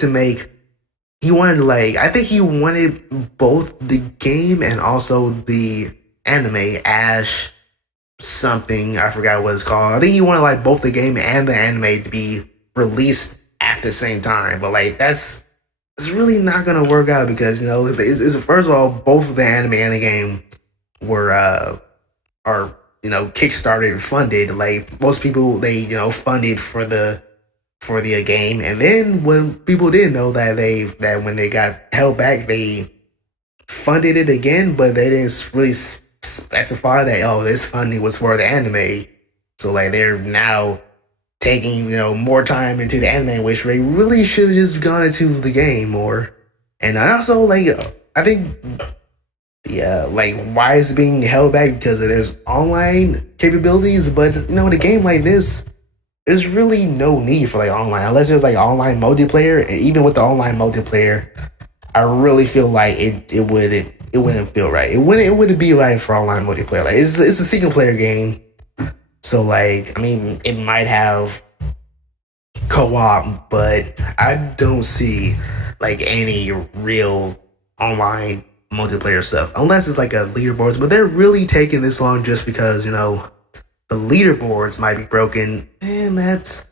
to like, I think he wanted both the game and also the anime Ash something, I forgot what it's called. I think he wanted like both the game and the anime to be released at the same time, but like it's really not gonna work out, because it's first of all, both the anime and the game were are kickstarted and funded. Like most people, they funded for the game, and then when people didn't know that when they got held back, they funded it again, but they didn't really specify that this funding was for the anime. So like they're now taking more time into the anime, which they really should have just gone into the game more. And I also like, I think like, why is it being held back? Because there's online capabilities, but in a game like this, there's really no need for like online, unless there's like online multiplayer. And even with the online multiplayer, I really feel like it wouldn't feel right. It wouldn't be right for online multiplayer. Like it's a single player game. So like, I mean, it might have co-op, but I don't see like any real online multiplayer stuff, unless it's like a leaderboards. But they're really taking this long just because the leaderboards might be broken, and it's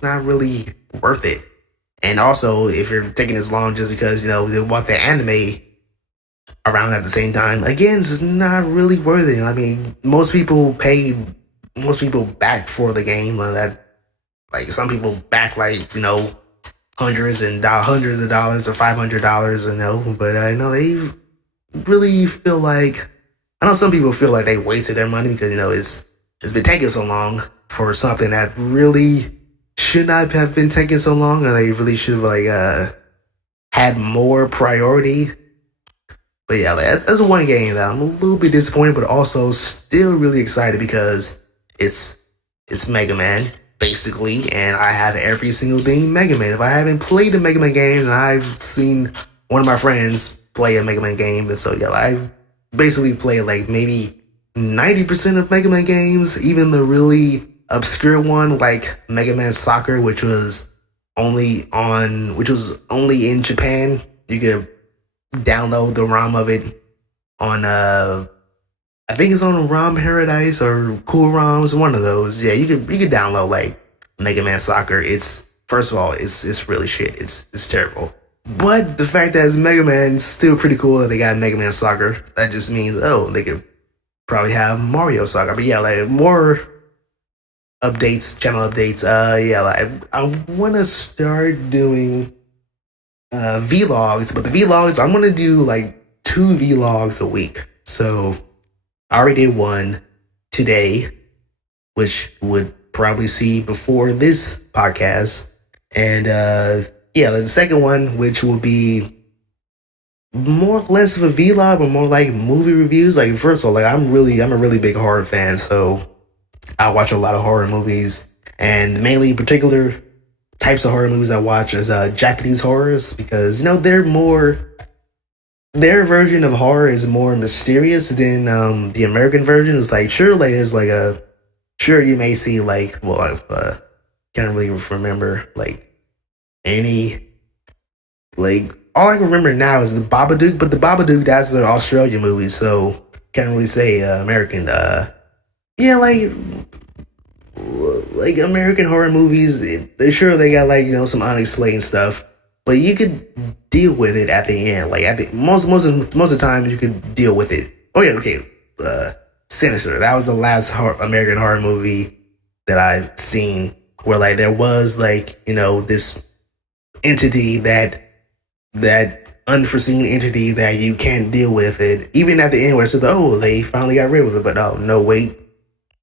not really worth it. And also, if you're taking this long just because they want the anime around at the same time, again, it's not really worth it. I mean, most people back for the game. Like some people back like hundreds of dollars or $500, but I know they really feel like, I know some people feel like they wasted their money because it's been taking so long for something that really should not have been taking so long, or they really should have like had more priority. But yeah, that's one game that I'm a little bit disappointed, but also still really excited, because it's Mega Man basically, and I have every single thing Mega Man. If I haven't played a Mega Man game, and I've seen one of my friends play a Mega Man game, and so yeah, I've basically played like maybe 90% of Mega Man games, even the really obscure one like Mega Man Soccer, which was only in Japan. You could download the ROM of it on I think it's on ROM Paradise or Cool ROMs, one of those. Yeah, you could download like Mega Man Soccer. It's, first of all, it's really shit. It's terrible. But the fact that it's Mega Man is still pretty cool that they got Mega Man Soccer. That just means they could probably have Mario Soccer. But yeah, like more updates, channel updates. Yeah, like I want to start doing vlogs, but the vlogs, I'm gonna do like 2 vlogs a week. So I already did one today, which would probably see before this podcast, and yeah, the second one, which will be more or less of a vlog, but more like movie reviews. Like, first of all, like I'm a really big horror fan, so I watch a lot of horror movies, and mainly particular types of horror movies I watch is Japanese horrors, because their version of horror is more mysterious than the American version. It's like, sure, like there's like you may see like, well, I can't really remember like any, like all I can remember now is the Babadook, but the Babadook, that's the Australian movie, so can't really say American. Yeah, like American horror movies, they're sure they got like some unexplained stuff, but you could deal with it at the end. Like most of the time, you could deal with it. Oh yeah, okay. Sinister. That was the last American horror movie that I've seen where like there was like this entity that unforeseen entity that you can't deal with it. Even at the end where it said, oh, they finally got rid of it, but oh no, wait.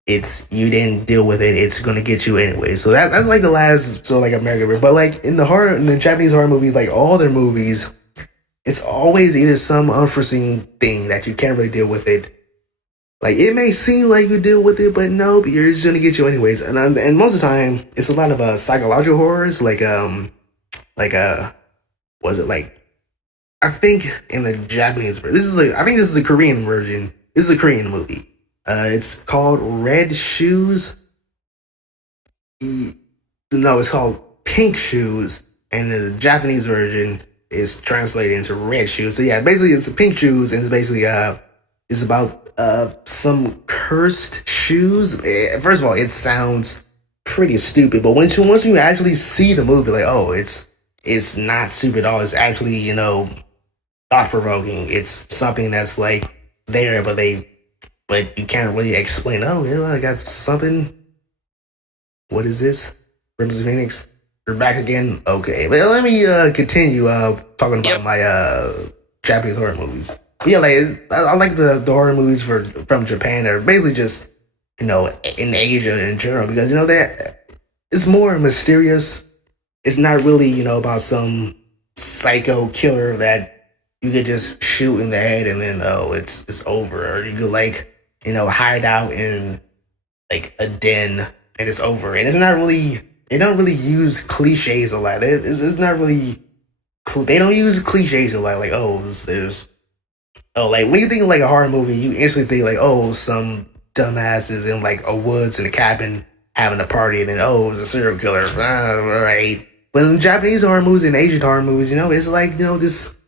It's you didn't deal with it. It's gonna get you anyway. So that's like the last sort of like American. But like in the Japanese horror movies, like all their movies, it's always either some unforeseen thing that you can't really deal with it. Like it may seem like you deal with it, but no, but you're just gonna get you anyways. And most of the time, it's a lot of psychological horrors. Was it like I think in the Japanese version, I think this is a Korean version. This is a Korean movie. It's called Red Shoes. No, it's called Pink Shoes, and the Japanese version is translated into Red Shoes. So yeah, basically it's the Pink Shoes, and it's basically it's about some cursed shoes. First of all, it sounds pretty stupid, but once you actually see the movie, like it's not stupid at all. It's actually thought provoking. It's something that's like there, but you can't really explain. Oh, I got something. What is this? Rims of Phoenix, you're back again. Okay, but let me continue talking about my Japanese horror movies. But yeah, like I like the horror movies from Japan. They're basically just in Asia in general because that it's more mysterious. It's not really about some psycho killer that you could just shoot in the head and then it's over, or you could like hide out in like a den and it's over. And it's not really, they don't really use cliches a lot. It's not really, they don't use cliches a lot. Like, like when you think of like a horror movie, you instantly think like, some dumbasses in like a woods in a cabin having a party, and then it's a serial killer. Right. But in Japanese horror movies and Asian horror movies, it's like, this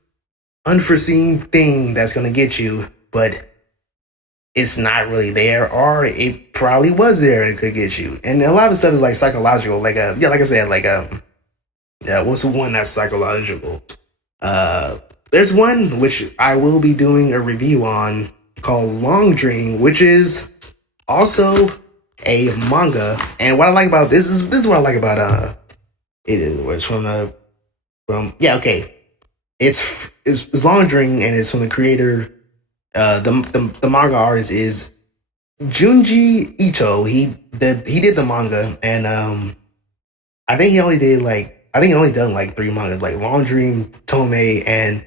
unforeseen thing that's gonna get you, but it's not really there, or it probably was there and it could get you. And a lot of the stuff is like psychological, like like I said, like what's the one that's psychological? There's one which I will be doing a review on called Long Dream, which is also a manga. And what I like about this is what I like about it is it's it's Long Dream, and it's from the creator. The manga artist is Junji Ito. He did the manga, and I think he only done like 3 mangas, like Long Dream, Tomei, and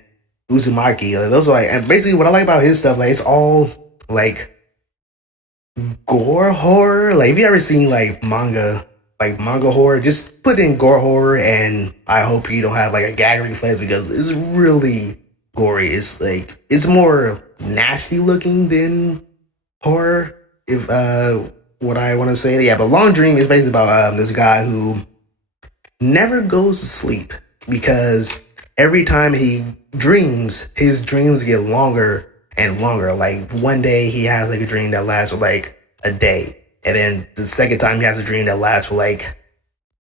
Uzumaki. Like, those are like, and basically what I like about his stuff, like it's all like gore horror. Like if you ever seen like manga horror, just put in gore horror, and I hope you don't have like a gag reflex because it's really gory. It's like it's more nasty looking than horror, if what I want to say. Yeah, but Long Dream is basically about this guy who never goes to sleep because every time he dreams, his dreams get longer and longer. Like one day he has like a dream that lasts for like a day, and then the second time he has a dream that lasts for like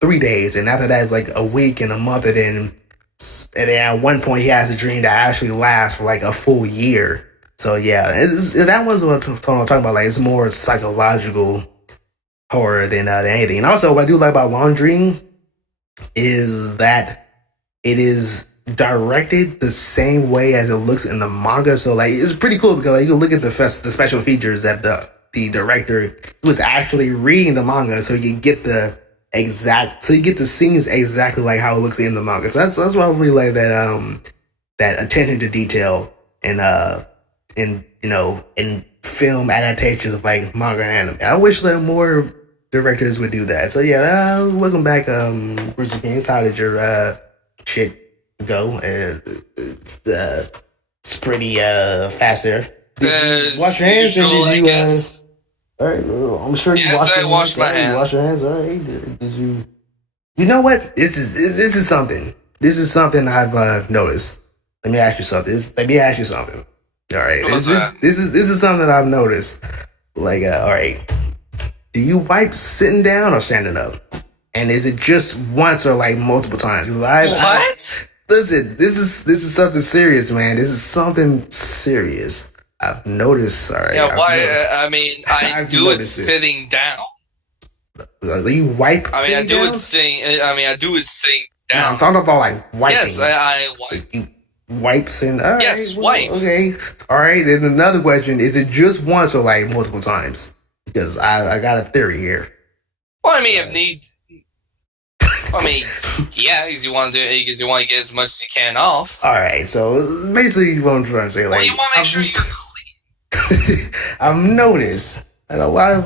3 days, and after that is like a week and a month, and then at one point he has a dream that actually lasts for like a full year. So yeah, that was what I'm talking about. Like it's more psychological horror than anything. And also, what I do like about Long Dream is that it is directed the same way as it looks in the manga. So like it's pretty cool because like, you can look at the special features that the director was actually reading the manga, so you get the scenes exactly like how it looks in the manga. So that's why I really like that attention to detail in film adaptations of like manga and anime. I wish that more directors would do that. So yeah, welcome back, Richard Kings. How did your shit go? It's pretty fast there. Did you wash your hands, or did you? All right, I'm sure you washed your hands. Washed my hands. Wash your hands. All right. Did you? You know what? This is something. This is something I've noticed. Let me ask you something. All right. This is something that I've noticed. Like, all right. Do you wipe sitting down or standing up? And is it just once or like multiple times? What? Listen, this is something serious, man. This is something serious. I've noticed. All right. Yeah, why? I I've do it noticed it. sitting down. You wipe. I do down? it sitting. I do it sitting down. No, I'm talking about like wiping. Yes, I wipe. Like, you wipes and all right, Yes, well, wipe. Okay, all right. Then another question: is it just once or like multiple times? Because I got a theory here. Well, I mean, if need. I mean, yeah, because you want to do it because you want to get as much as you can off. All right, so basically, what I'm trying to say, like, Well, you want to make sure you're clean. I've noticed that a lot of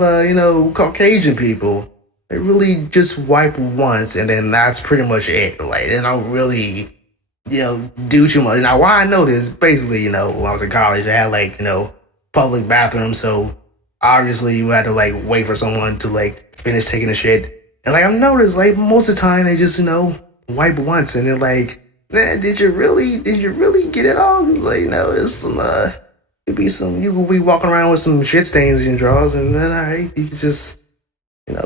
Caucasian people, they really just wipe once and then that's pretty much it. Like they don't really do too much. Now why I know this, basically, when I was in college, I had public bathrooms, so obviously you had to like wait for someone to like finish taking a shit. And like I've noticed, like most of the time they just wipe once and they're like, man, did you really get it all? Cause like there's some you could be walking around with some shit stains in your drawers, and then all right, you could just did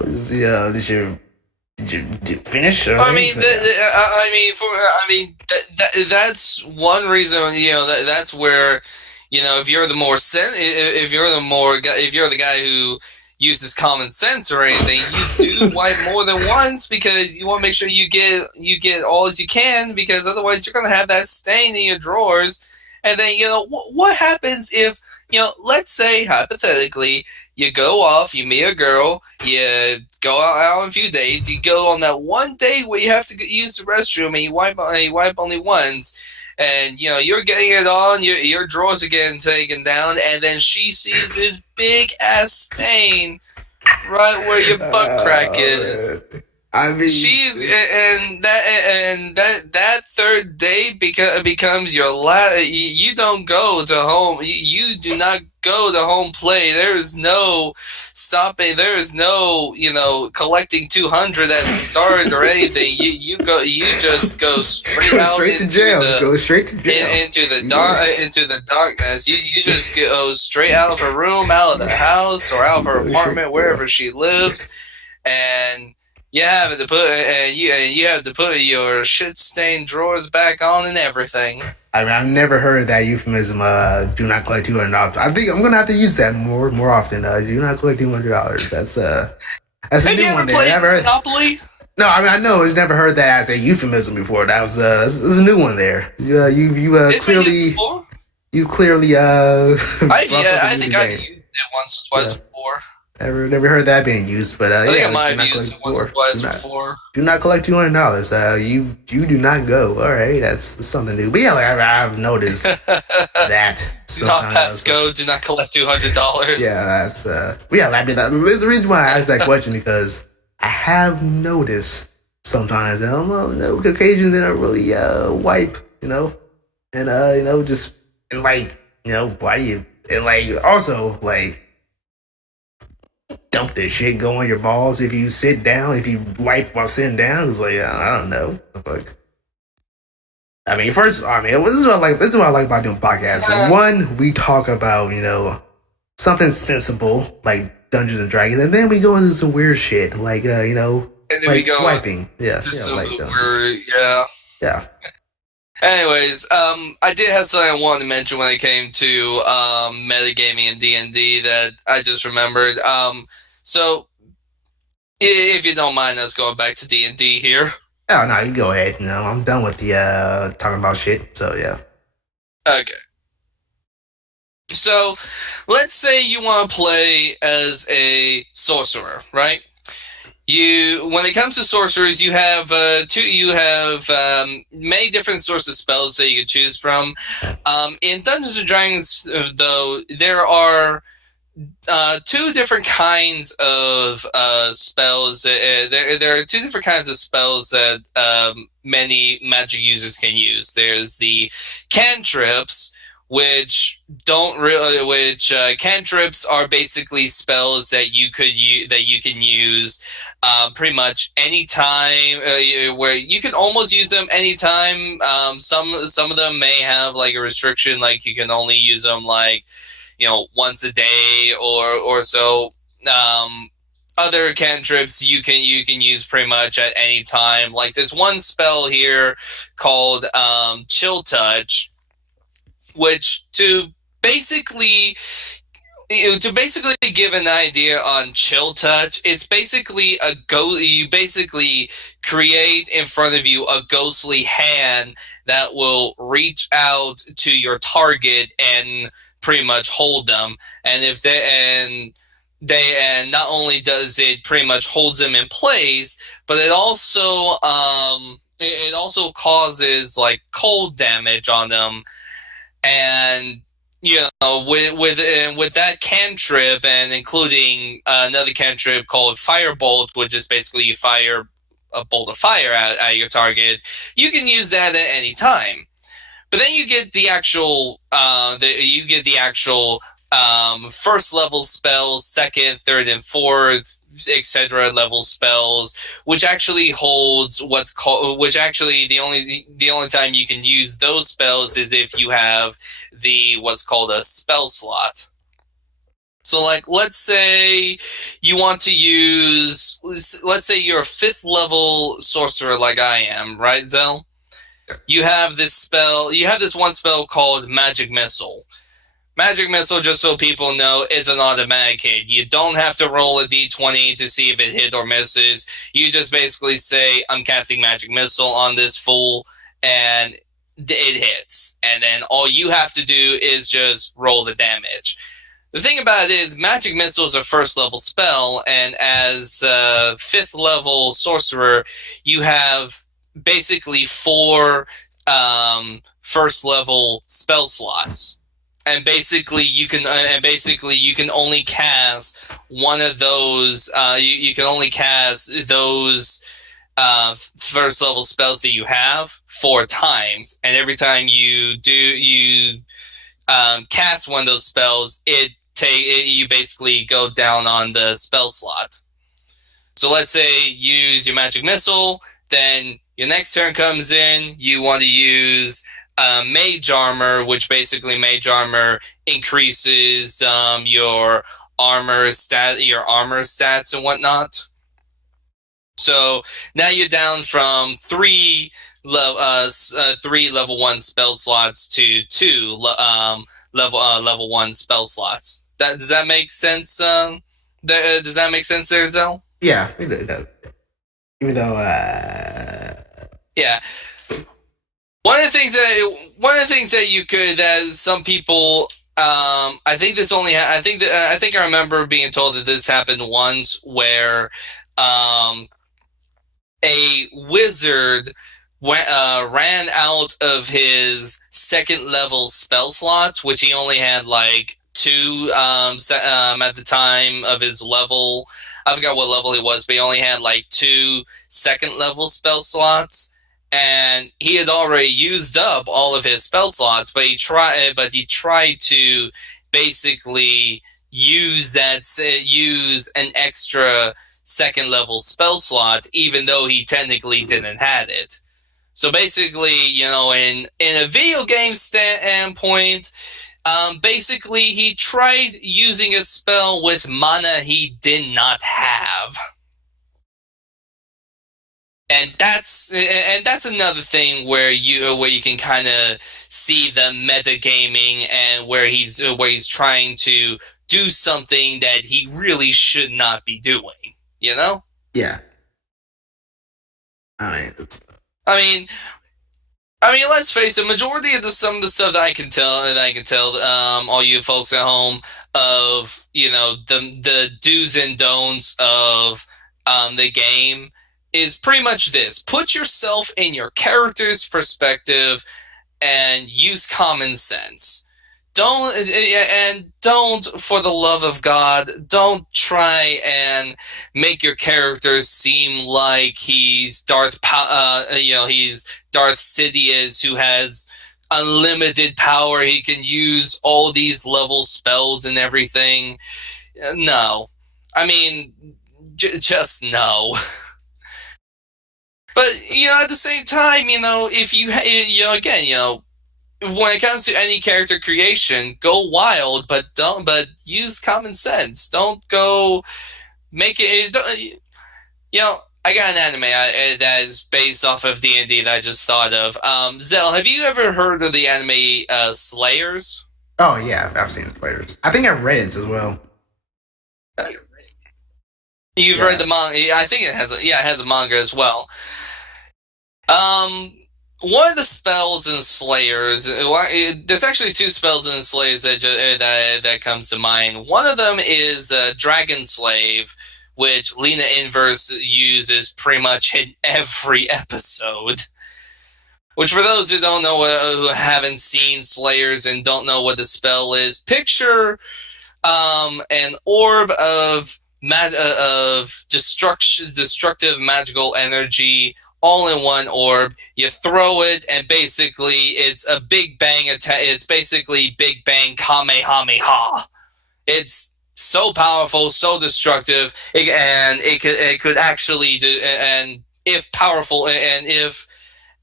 you finish? That's one reason. That's where, if you're the guy who uses common sense or anything, you do wipe more than once because you want to make sure you get all as you can, because otherwise you're gonna have that stain in your drawers. And then what happens if let's say hypothetically you go off, you meet a girl, you go out on a few dates, you go on that one day where you have to use the restroom and you wipe only once, and you're getting it on, your drawers are getting taken down, and then she sees this big ass stain right where your butt crack is. I mean, she's that third day becomes your last. You don't go to home. You do not go to home play. There is no stopping. There is no collecting 200 at start or anything. You go. You just go straight out straight to jail. Go straight to jail into the darkness. You just go straight out of her room, out of the house, or out of her apartment, wherever she lives, and. You have to put your shit-stained drawers back on and everything. I mean, I've never heard that euphemism. Do not collect $200. I think I'm gonna have to use that more often. Do not collect $200. That's a new one. Have you ever played Monopoly? No, I mean I know. I've never heard that as a euphemism before. That was a new one there. You clearly I think I've used it once or twice before. Never heard that being used, but I think I might have used it once or twice before. Do not collect $200. You do not go. All right, that's something new. But yeah, I've noticed that. Do not pass go. Do not collect $200. Yeah, that's yeah. I mean, there's the reason why I asked that question, because I have noticed sometimes that Caucasians that don't really wipe, and just and like why do you and like also like. Dump this shit, go on your balls if you sit down, if you wipe while sitting down. It's like, I don't know. Fuck. I mean, this is what I like about doing podcasts. One, we talk about, something sensible, like Dungeons and Dragons, and then we go into some weird shit, like, and then we go wiping. Yeah. Yeah. Anyways, I did have something I wanted to mention when it came to metagaming and D&D that I just remembered. So, if you don't mind us going back to D&D here. Oh, no, you go ahead. I'm done with the talking about shit, so yeah. Okay. So, let's say you want to play as a sorcerer, right? When it comes to sorcerers, you have many different sorts of spells that you can choose from. In Dungeons and Dragons, though, there are two different kinds of spells. There are two different kinds of spells that many magic users can use. There's the cantrips, which cantrips are basically spells that you can use pretty much anytime, where you can almost use them anytime. Some of them may have like a restriction, like you can only use them like once a day or so. other cantrips you can use pretty much at any time. Like there's one spell here called Chill Touch, which basically to basically give an idea on Chill Touch, it's basically you basically create in front of you a ghostly hand that will reach out to your target and pretty much hold them. And if and not only does it pretty much holds them in place, but it also causes like cold damage on them. And with that cantrip, and including another cantrip called Firebolt, which is basically you fire a bolt of fire at your target, you can use that at any time. But then you get the actual first level spells, second, third, and fourth, etc. level spells, which actually holds the only time you can use those spells is if you have what's called a spell slot. So like let's say you want to use, let's say you're a 5th level sorcerer like I am, right, Zell? You have this one spell called Magic Missile. Magic Missile, just so people know, is an automatic hit. You don't have to roll a d20 to see if it hit or misses. You just basically say, I'm casting Magic Missile on this fool, and it hits. And then all you have to do is just roll the damage. The thing about it is, Magic Missile is a 1st level spell, and as a 5th level sorcerer, you have basically 4 1st level spell slots. And basically, you can only cast one of those. You can only cast those 1st level spells that you have 4 times, and every time you cast one of those spells, you basically go down on the spell slot. So let's say you use your Magic Missile, then your next turn comes in. You want to use Mage Armor, which basically Mage Armor increases your armor stats and whatnot. So now you're down from 3 level 1 spell slots to 2 level 1 spell slots. Does that make sense? Does that make sense there, Zell? Yeah, it does. Even though, yeah. One of the things that some people, I think I remember being told that this happened once, where a wizard ran out of his 2nd level spell slots, which he only had like 2 at the time of his level. I forgot what level he was, but he only had like 2 2nd level spell slots. And he had already used up all of his spell slots, but he tried to basically use an extra 2nd level spell slot, even though he technically didn't have it. So basically, in a video game standpoint, basically he tried using a spell with mana he did not have. And that's another thing where you can kind of see the metagaming, and where he's trying to do something that he really should not be doing. Yeah. I mean, let's face it. Majority of some of the stuff that I can tell, all you folks at home, of the do's and don'ts of the game, is pretty much this: put yourself in your character's perspective and use common sense. Don't, for the love of God, don't try and make your character seem like he's Darth Sidious, who has unlimited power. He can use all these level spells and everything. No. I mean, just no. But, at the same time, if you, when it comes to any character creation, go wild, but use common sense. Don't go make it. I got an anime that is based off of D&D that I just thought of. Zell, have you ever heard of the anime Slayers? Oh yeah, I've seen Slayers. I think I've read it as well. You've read the manga. I think it has a manga as well. One of the spells in Slayers, there's actually two spells in Slayers that comes to mind. One of them is Dragon Slave, which Lena Inverse uses pretty much in every episode. Which, for those who don't know, who haven't seen Slayers and don't know what the spell is, picture an orb of destructive magical energy, all in one orb. You throw it, and basically it's a Big Bang attack. It's basically Big Bang Kamehameha. It's so powerful, so destructive, and it could actually do. And if powerful, and if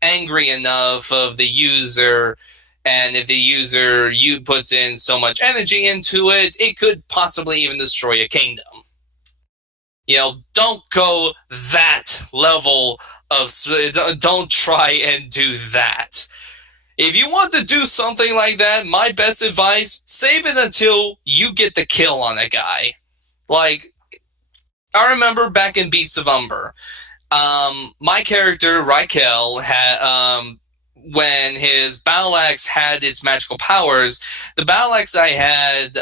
angry enough of the user, and if the user puts in so much energy into it, it could possibly even destroy a kingdom. Don't go that level of. Don't try and do that. If you want to do something like that, my best advice: save it until you get the kill on a guy. Like, I remember back in Beasts of Umber, my character Raquel had when his battle axe had its magical powers, the battle axe I had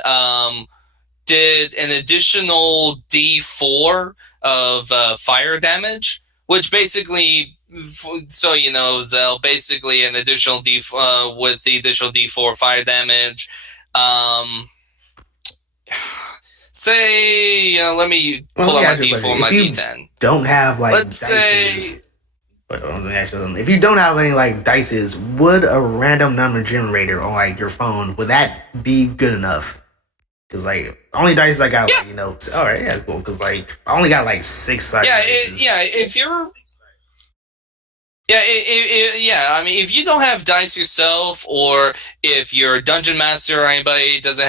did an additional D4 of fire damage, which basically, so you know, Zell, basically an additional with the additional D4 fire damage. Let me pull out my D4, my D10. Don't have like, let's dices, if you don't have any like dices, would a random number generator on like your phone, would that be good enough? Because like only dice I got, all right, yeah, cool. Because like I only got like 6 sides. If you're. I mean, if you don't have dice yourself, or if you're a dungeon master or anybody doesn't,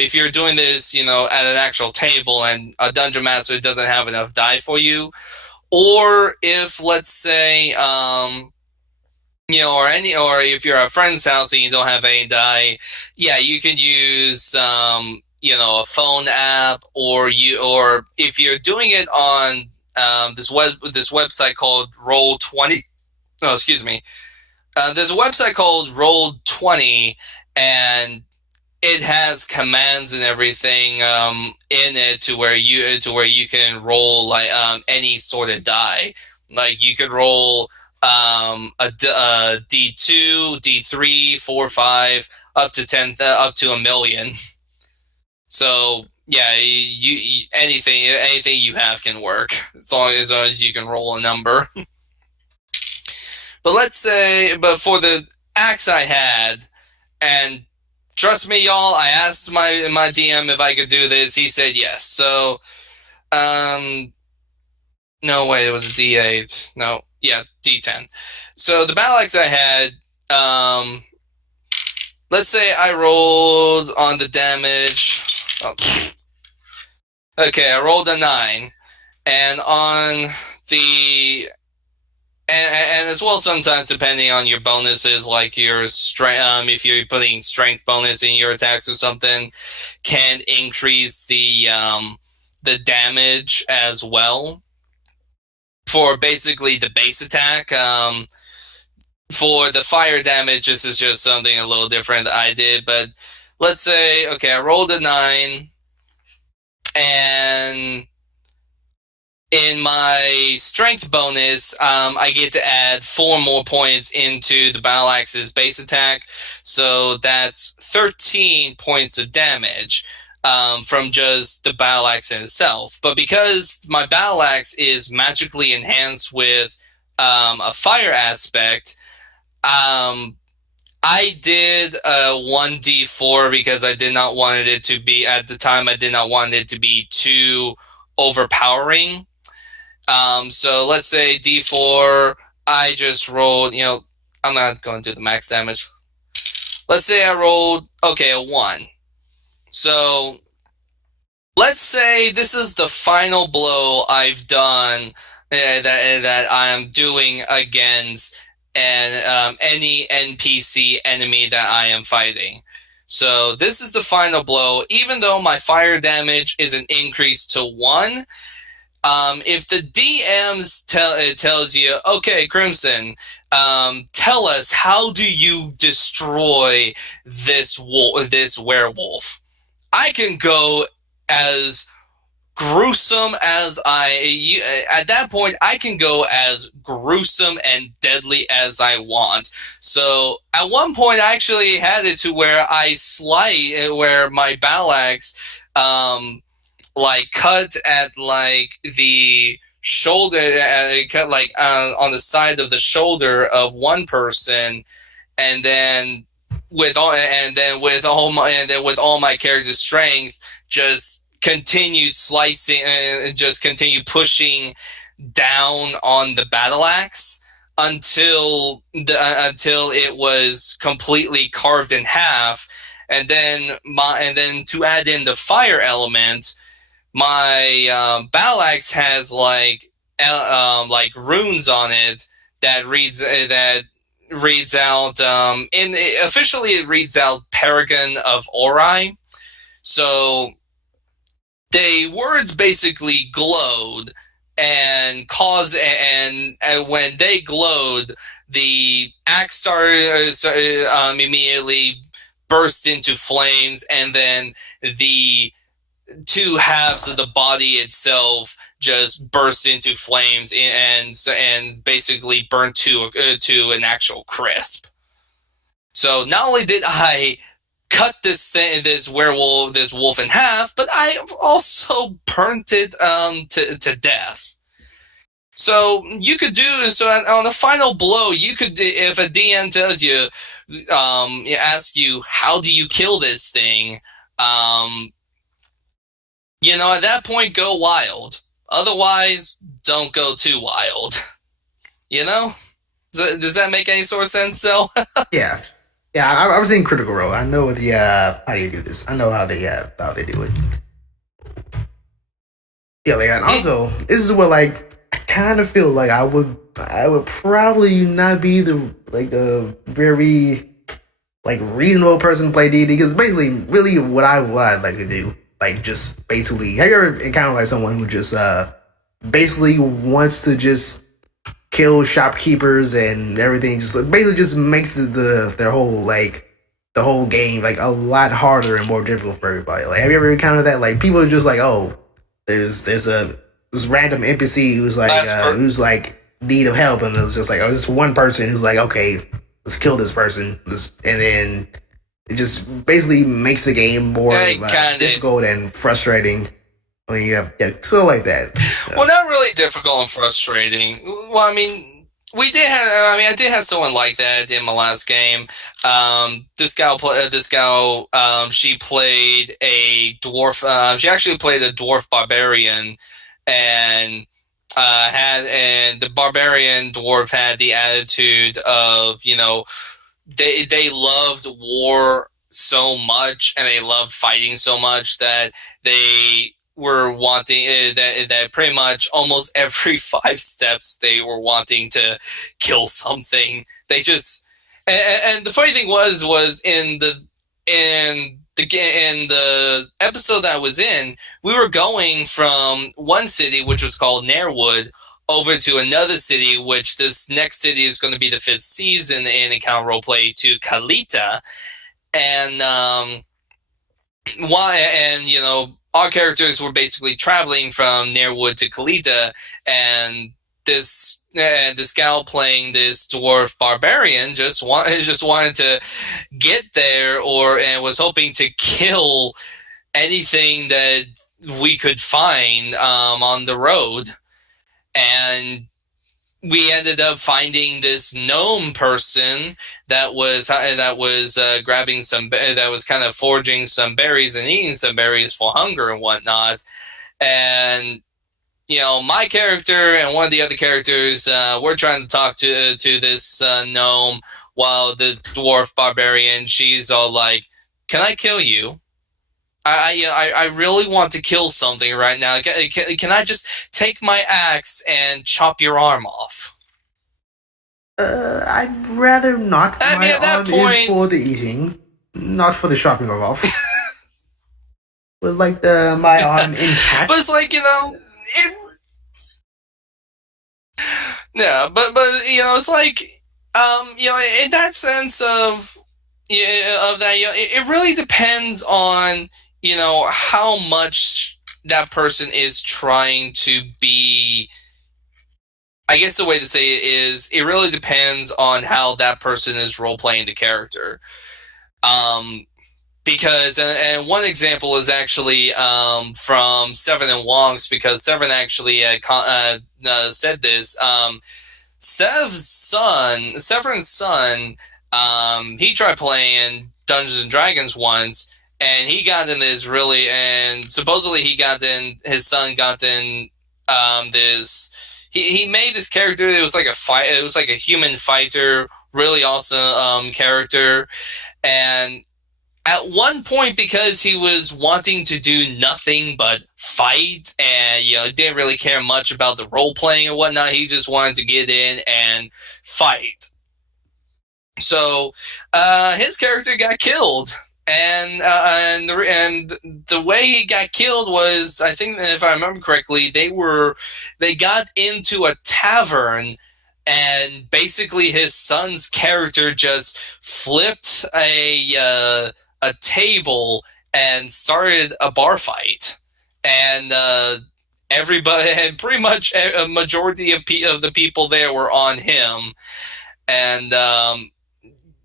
if you're doing this, at an actual table and a dungeon master doesn't have enough die for you, or if, let's say, or if you're at a friend's house and you don't have any die, you can use, a phone app, or if you're doing it on this website called Roll20. Oh, excuse me. There's a website called Roll20, and it has commands and everything in it to where you can roll like any sort of die. Like you could roll a D2, D3, 4, 5, up to 10, up to 1,000,000. So anything you have can work as long as you can roll a number. But let's say, for the axe I had, and trust me, y'all, I asked my DM if I could do this. He said yes. So, no, wait, it was a D8. No, D10. So the battle axe I had, let's say I rolled on the damage. Oh. Okay, I rolled a 9, and on the. And as well, sometimes depending on your bonuses, like your strength, if you're putting strength bonus in your attacks or something, can increase the damage as well. For basically the base attack, for the fire damage, this is just something a little different that I did. But let's say, okay, I rolled a 9, and in my strength bonus, I get to add 4 more points into the battle axe's base attack. So that's 13 points of damage from just the battle axe in itself. But because my battle axe is magically enhanced with a fire aspect, I did a 1d4 because I did not want it to be, at the time, I did not want it to be too overpowering. So let's say D4, I just rolled, I'm not going to do the max damage. Let's say I rolled, a 1. So let's say this is the final blow I've done that I am doing against any NPC enemy that I am fighting. So this is the final blow. Even though my fire damage is an increase to 1, if the DMs tells you, okay, Crimson, tell us, how do you destroy this werewolf? I can go as gruesome as at that point I can go as gruesome and deadly as I want. So at one point I actually had it to where where my battle axe like cut at like the shoulder, cut like on the side of the shoulder of one person, and then with all my character's strength, just continued slicing and just continue pushing down on the battle axe until it was completely carved in half. And then to add in the fire element, my battle axe has like runes on it that reads out officially it reads out Paragon of Ori. So the words basically glowed and when they glowed, the axe started immediately burst into flames, and then the two halves of the body itself just burst into flames and basically burnt to an actual crisp. So not only did I cut this wolf in half, but I also burnt it to death. So you could on the final blow, you could, if a DM tells you, ask you, how do you kill this thing? At that point, go wild. Otherwise, don't go too wild. Does that make any sort of sense, Phil? Yeah. Yeah, I was in Critical Role. I know how do you do this? I know how they do it. Yeah, and also this is where I kind of feel like I would probably not be the very reasonable person to play D&D, because basically really what I'd like to do, just basically, have you ever encountered someone who just basically wants to just kill shopkeepers and everything, just basically just makes their whole the whole game a lot harder and more difficult for everybody? Have you ever encountered that? People are just oh, there's this random NPC who's need of help, and it's just this one person who's okay, let's kill this person, and then it just basically makes the game more difficult and frustrating. I mean, yeah, so like that. Well, not really difficult and frustrating. Well, I mean, I did have someone like that in my last game. This gal, she played a dwarf. She actually played a dwarf barbarian, and the barbarian dwarf had the attitude of, they loved war so much and they loved fighting so much that they were wanting that pretty much almost every 5 steps they were wanting to kill something. They just, and the funny thing was in the episode that I was in, we were going from one city, which was called Nairwood, over to another city, which this next city is going to be the 5th season in Encounter Roleplay, to Kalita. And our characters were basically traveling from Nairwood to Kalita, and this gal playing this dwarf barbarian just wanted to get there, and was hoping to kill anything that we could find on the road. And we ended up finding this gnome person that was grabbing that was kind of foraging some berries and eating some berries for hunger and whatnot. And my character and one of the other characters were trying to talk to this gnome, while the dwarf barbarian, she's all like, "Can I kill you?" I really want to kill something right now. Can I just take my axe and chop your arm off? I'd rather not. I mean, My at that arm point, is for the eating, not for the chopping off. But like my arm intact. But it's like, yeah, but it's like, in that sense of that, it really depends on how much that person is trying to be. I guess the way to say it is, it really depends on how that person is role playing the character. Because and one example is actually from Seven and Wonks, because Seven actually said this. Severn's son, he tried playing Dungeons and Dragons once, and he got in this and supposedly his son got in this. He made this character that was like it was like a human fighter, really awesome character, and at one point, because he was wanting to do nothing but fight and didn't really care much about the role playing and whatnot, he just wanted to get in and fight. So his character got killed, and the way he got killed was, I think, if I remember correctly, they got into a tavern, and basically his son's character just flipped a table and started a bar fight, and everybody, and pretty much a majority of the people there were on him, and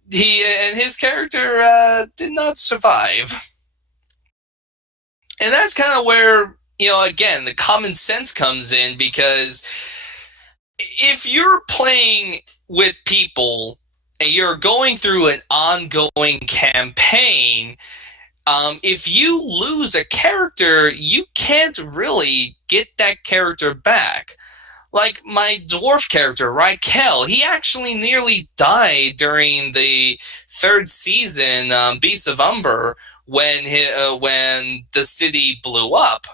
his character did not survive. And that's kind of where, again, the common sense comes in, because if you're playing with people and you're going through an ongoing campaign, if you lose a character, you can't really get that character back. Like my dwarf character, Raquel, he actually nearly died during the third season, Beasts of Umber, when the city blew up.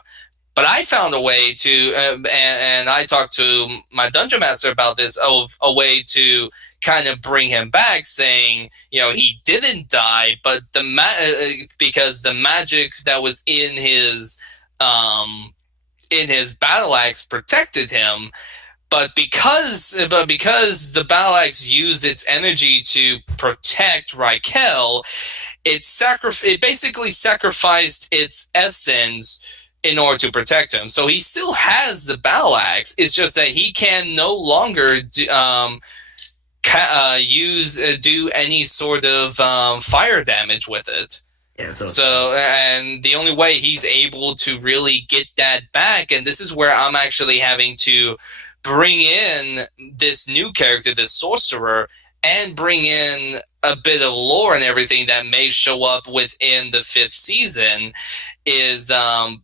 But I found a way to, and I talked to my dungeon master about this, of a way to kind of bring him back, saying, he didn't die, but because the magic that was in his battle axe protected him. But because the battle axe used its energy to protect Raquel, it basically sacrificed its essence in order to protect him. So he still has the battle axe. It's just that he can no longer do any sort of fire damage with it. Yeah, so, and the only way he's able to really get that back, and this is where I'm actually having to bring in this new character, this sorcerer, and bring in a bit of lore and everything that may show up within the 5th season, is I'm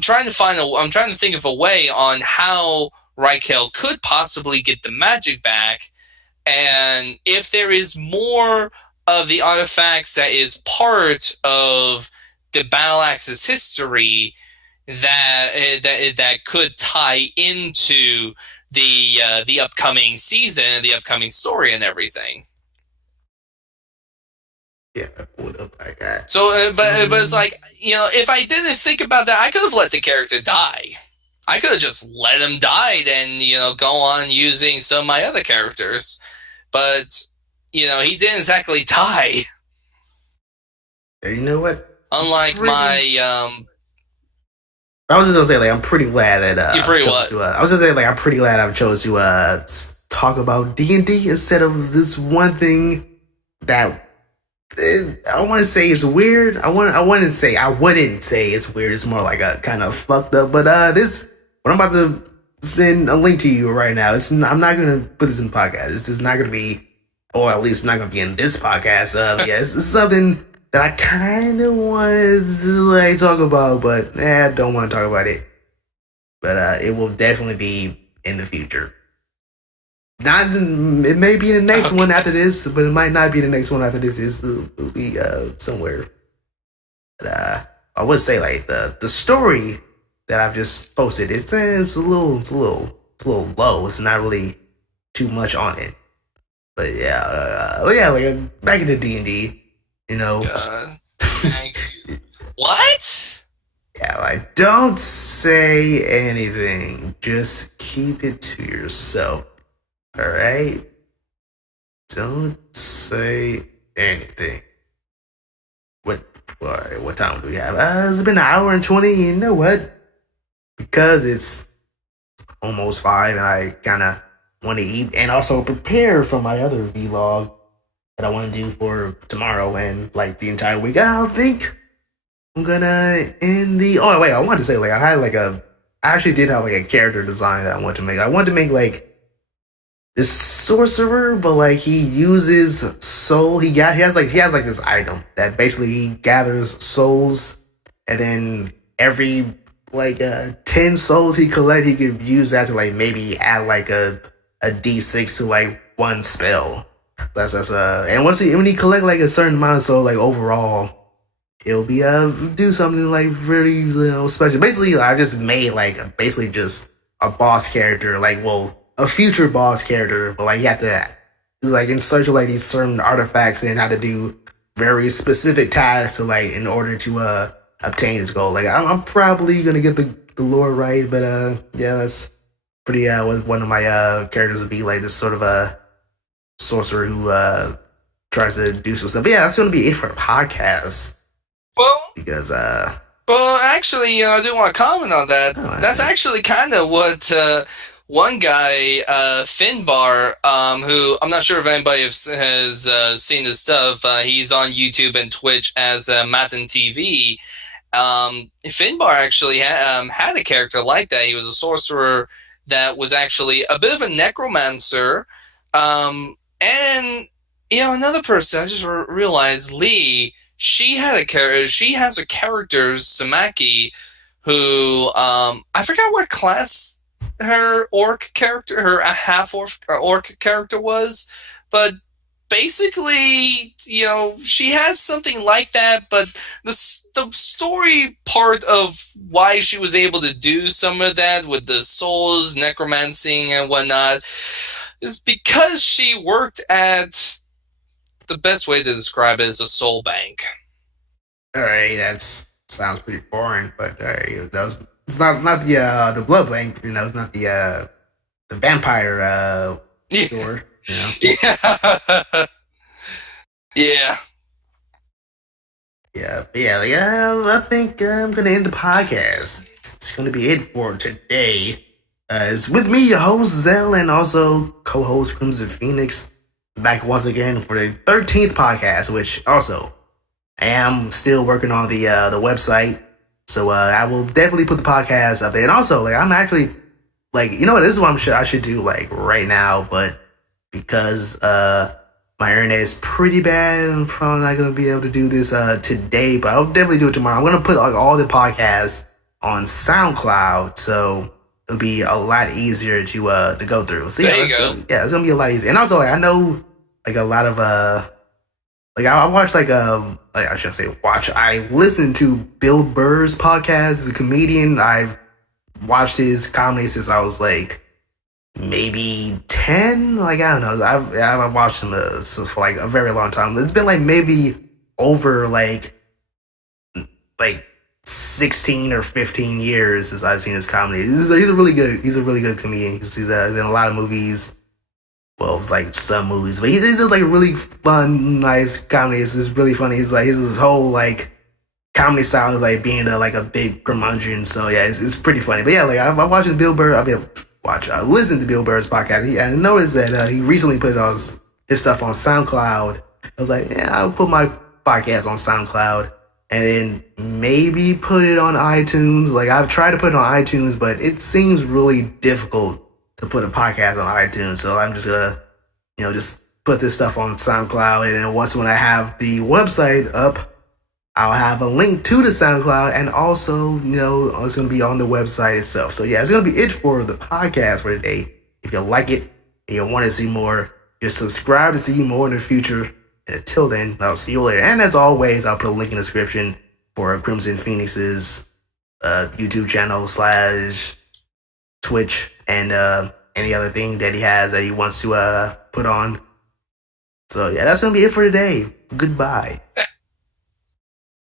trying to think of a way on how Raquel could possibly get the magic back, and if there is more of the artifacts that is part of the Battle Axe's history that could tie into the upcoming season, the upcoming story, and everything. Yeah, what up I got? So, but it's like, if I didn't think about that, I could have let the character die. I could have just let him die, and go on using some of my other characters. But he didn't exactly die. You know what? Unlike my I was just gonna say, like, I'm pretty glad that you pretty what? I was just saying, like, I'm pretty glad I chose to talk about D&D instead of this one thing that I want to say is weird. I wouldn't say it's weird. It's more like a kind of fucked up. But what I'm about to send a link to you right now. I'm not gonna put this in the podcast. It's just not gonna be, or at least not gonna be in this podcast. Yes, it's something that I kind of wanted to talk about, but I don't want to talk about it. But it will definitely be in the future. It may be the next one after this, but it might not be the next one after this. It'll be somewhere. But I would say like the story that I've just posted, it's a little low. It's not really too much on it. But yeah, back into D&D, you know. Thank you. What? Yeah, like don't say anything. Just keep it to yourself. All right. Don't say anything. What time do we have? It's been an hour and 20. You know what? Because it's almost 5 and I kind of want to eat and also prepare for my other vlog that I want to do for tomorrow and like the entire week. I don't think I'm gonna end the. Oh wait, I wanted to say like I actually did have like a character design that I wanted to make. I wanted to make like this sorcerer, but like he uses soul. He has like this item that basically he gathers souls, and then every like 10 souls he collect, he could use that to like maybe add like a D6 to like one spell. That's and when he collect like a certain amount of souls, like overall, it'll be do something like really special. Basically, I just made like basically just a boss character, like a future boss character, but like you have to like in search of like these certain artifacts and how to do very specific tasks to like in order to obtain his goal. Like I'm probably gonna get the lore right, but yeah, that's pretty one of my characters would be like this sort of a sorcerer who tries to do some stuff. But yeah, that's gonna be it for the podcast. Well, because well, actually, I do want to comment on that. That's actually kind of what one guy, Finbar, who I'm not sure if anybody has seen his stuff. He's on YouTube and Twitch as Matin TV. Finbar actually had a character like that. He was a sorcerer that was actually a bit of a necromancer. And another person I just realized, Lee. She has a character, Samaki, who I forgot what class her half orc character was, but basically, she has something like that. But the story part of why she was able to do some of that with the souls, necromancing, and whatnot is because she worked at. The best way to describe it is a soul bank. All right, that sounds pretty boring, but it's not the blood bank. It's not the vampire store. Yeah. Yeah. I think I'm gonna end the podcast. It's gonna be it for today. It's with me, your host Zell, and also co-host Crimson Phoenix. Back once again for the 13th podcast, which also I am still working on the website, so I will definitely put the podcast up there. And also, like I'm actually like this is what I should do like right now, but because my internet is pretty bad, I'm probably not gonna be able to do this today. But I'll definitely do it tomorrow. I'm gonna put like all the podcasts on SoundCloud, so it'll be a lot easier to go through. So there you go. It's gonna be a lot easier. And also, like I know like a lot of like I watch like I shouldn't say watch. I listen to Bill Burr's podcast. He's a comedian. I've watched his comedy since I was like maybe 10. Like I don't know. I've watched him for like a very long time. It's been like maybe over like 16 or 15 years since I've seen his comedy. He's a really good comedian. He's in a lot of movies. Well, it's like some movies, but he's just like really fun, nice comedy. It's just really funny. He's like his whole like comedy style is like being like a big curmudgeon. So yeah, it's pretty funny. But yeah, like I'm watching Bill Burr. I listened to Bill Burr's podcast. I noticed that he recently put his stuff on SoundCloud. I was like, yeah, I'll put my podcast on SoundCloud and then maybe put it on iTunes. Like I've tried to put it on iTunes, but it seems really difficult to put a podcast on iTunes. So I'm just gonna, just put this stuff on SoundCloud. And then when I have the website up, I'll have a link to the SoundCloud, and also, it's gonna be on the website itself. So yeah, it's gonna be it for the podcast for today. If you like it and you want to see more, just subscribe to see more in the future. And until then, I'll see you later. And as always, I'll put a link in the description for Crimson Phoenix's YouTube channel / Twitch and any other thing that he has that he wants to put on. So yeah, that's gonna be it for today. Goodbye.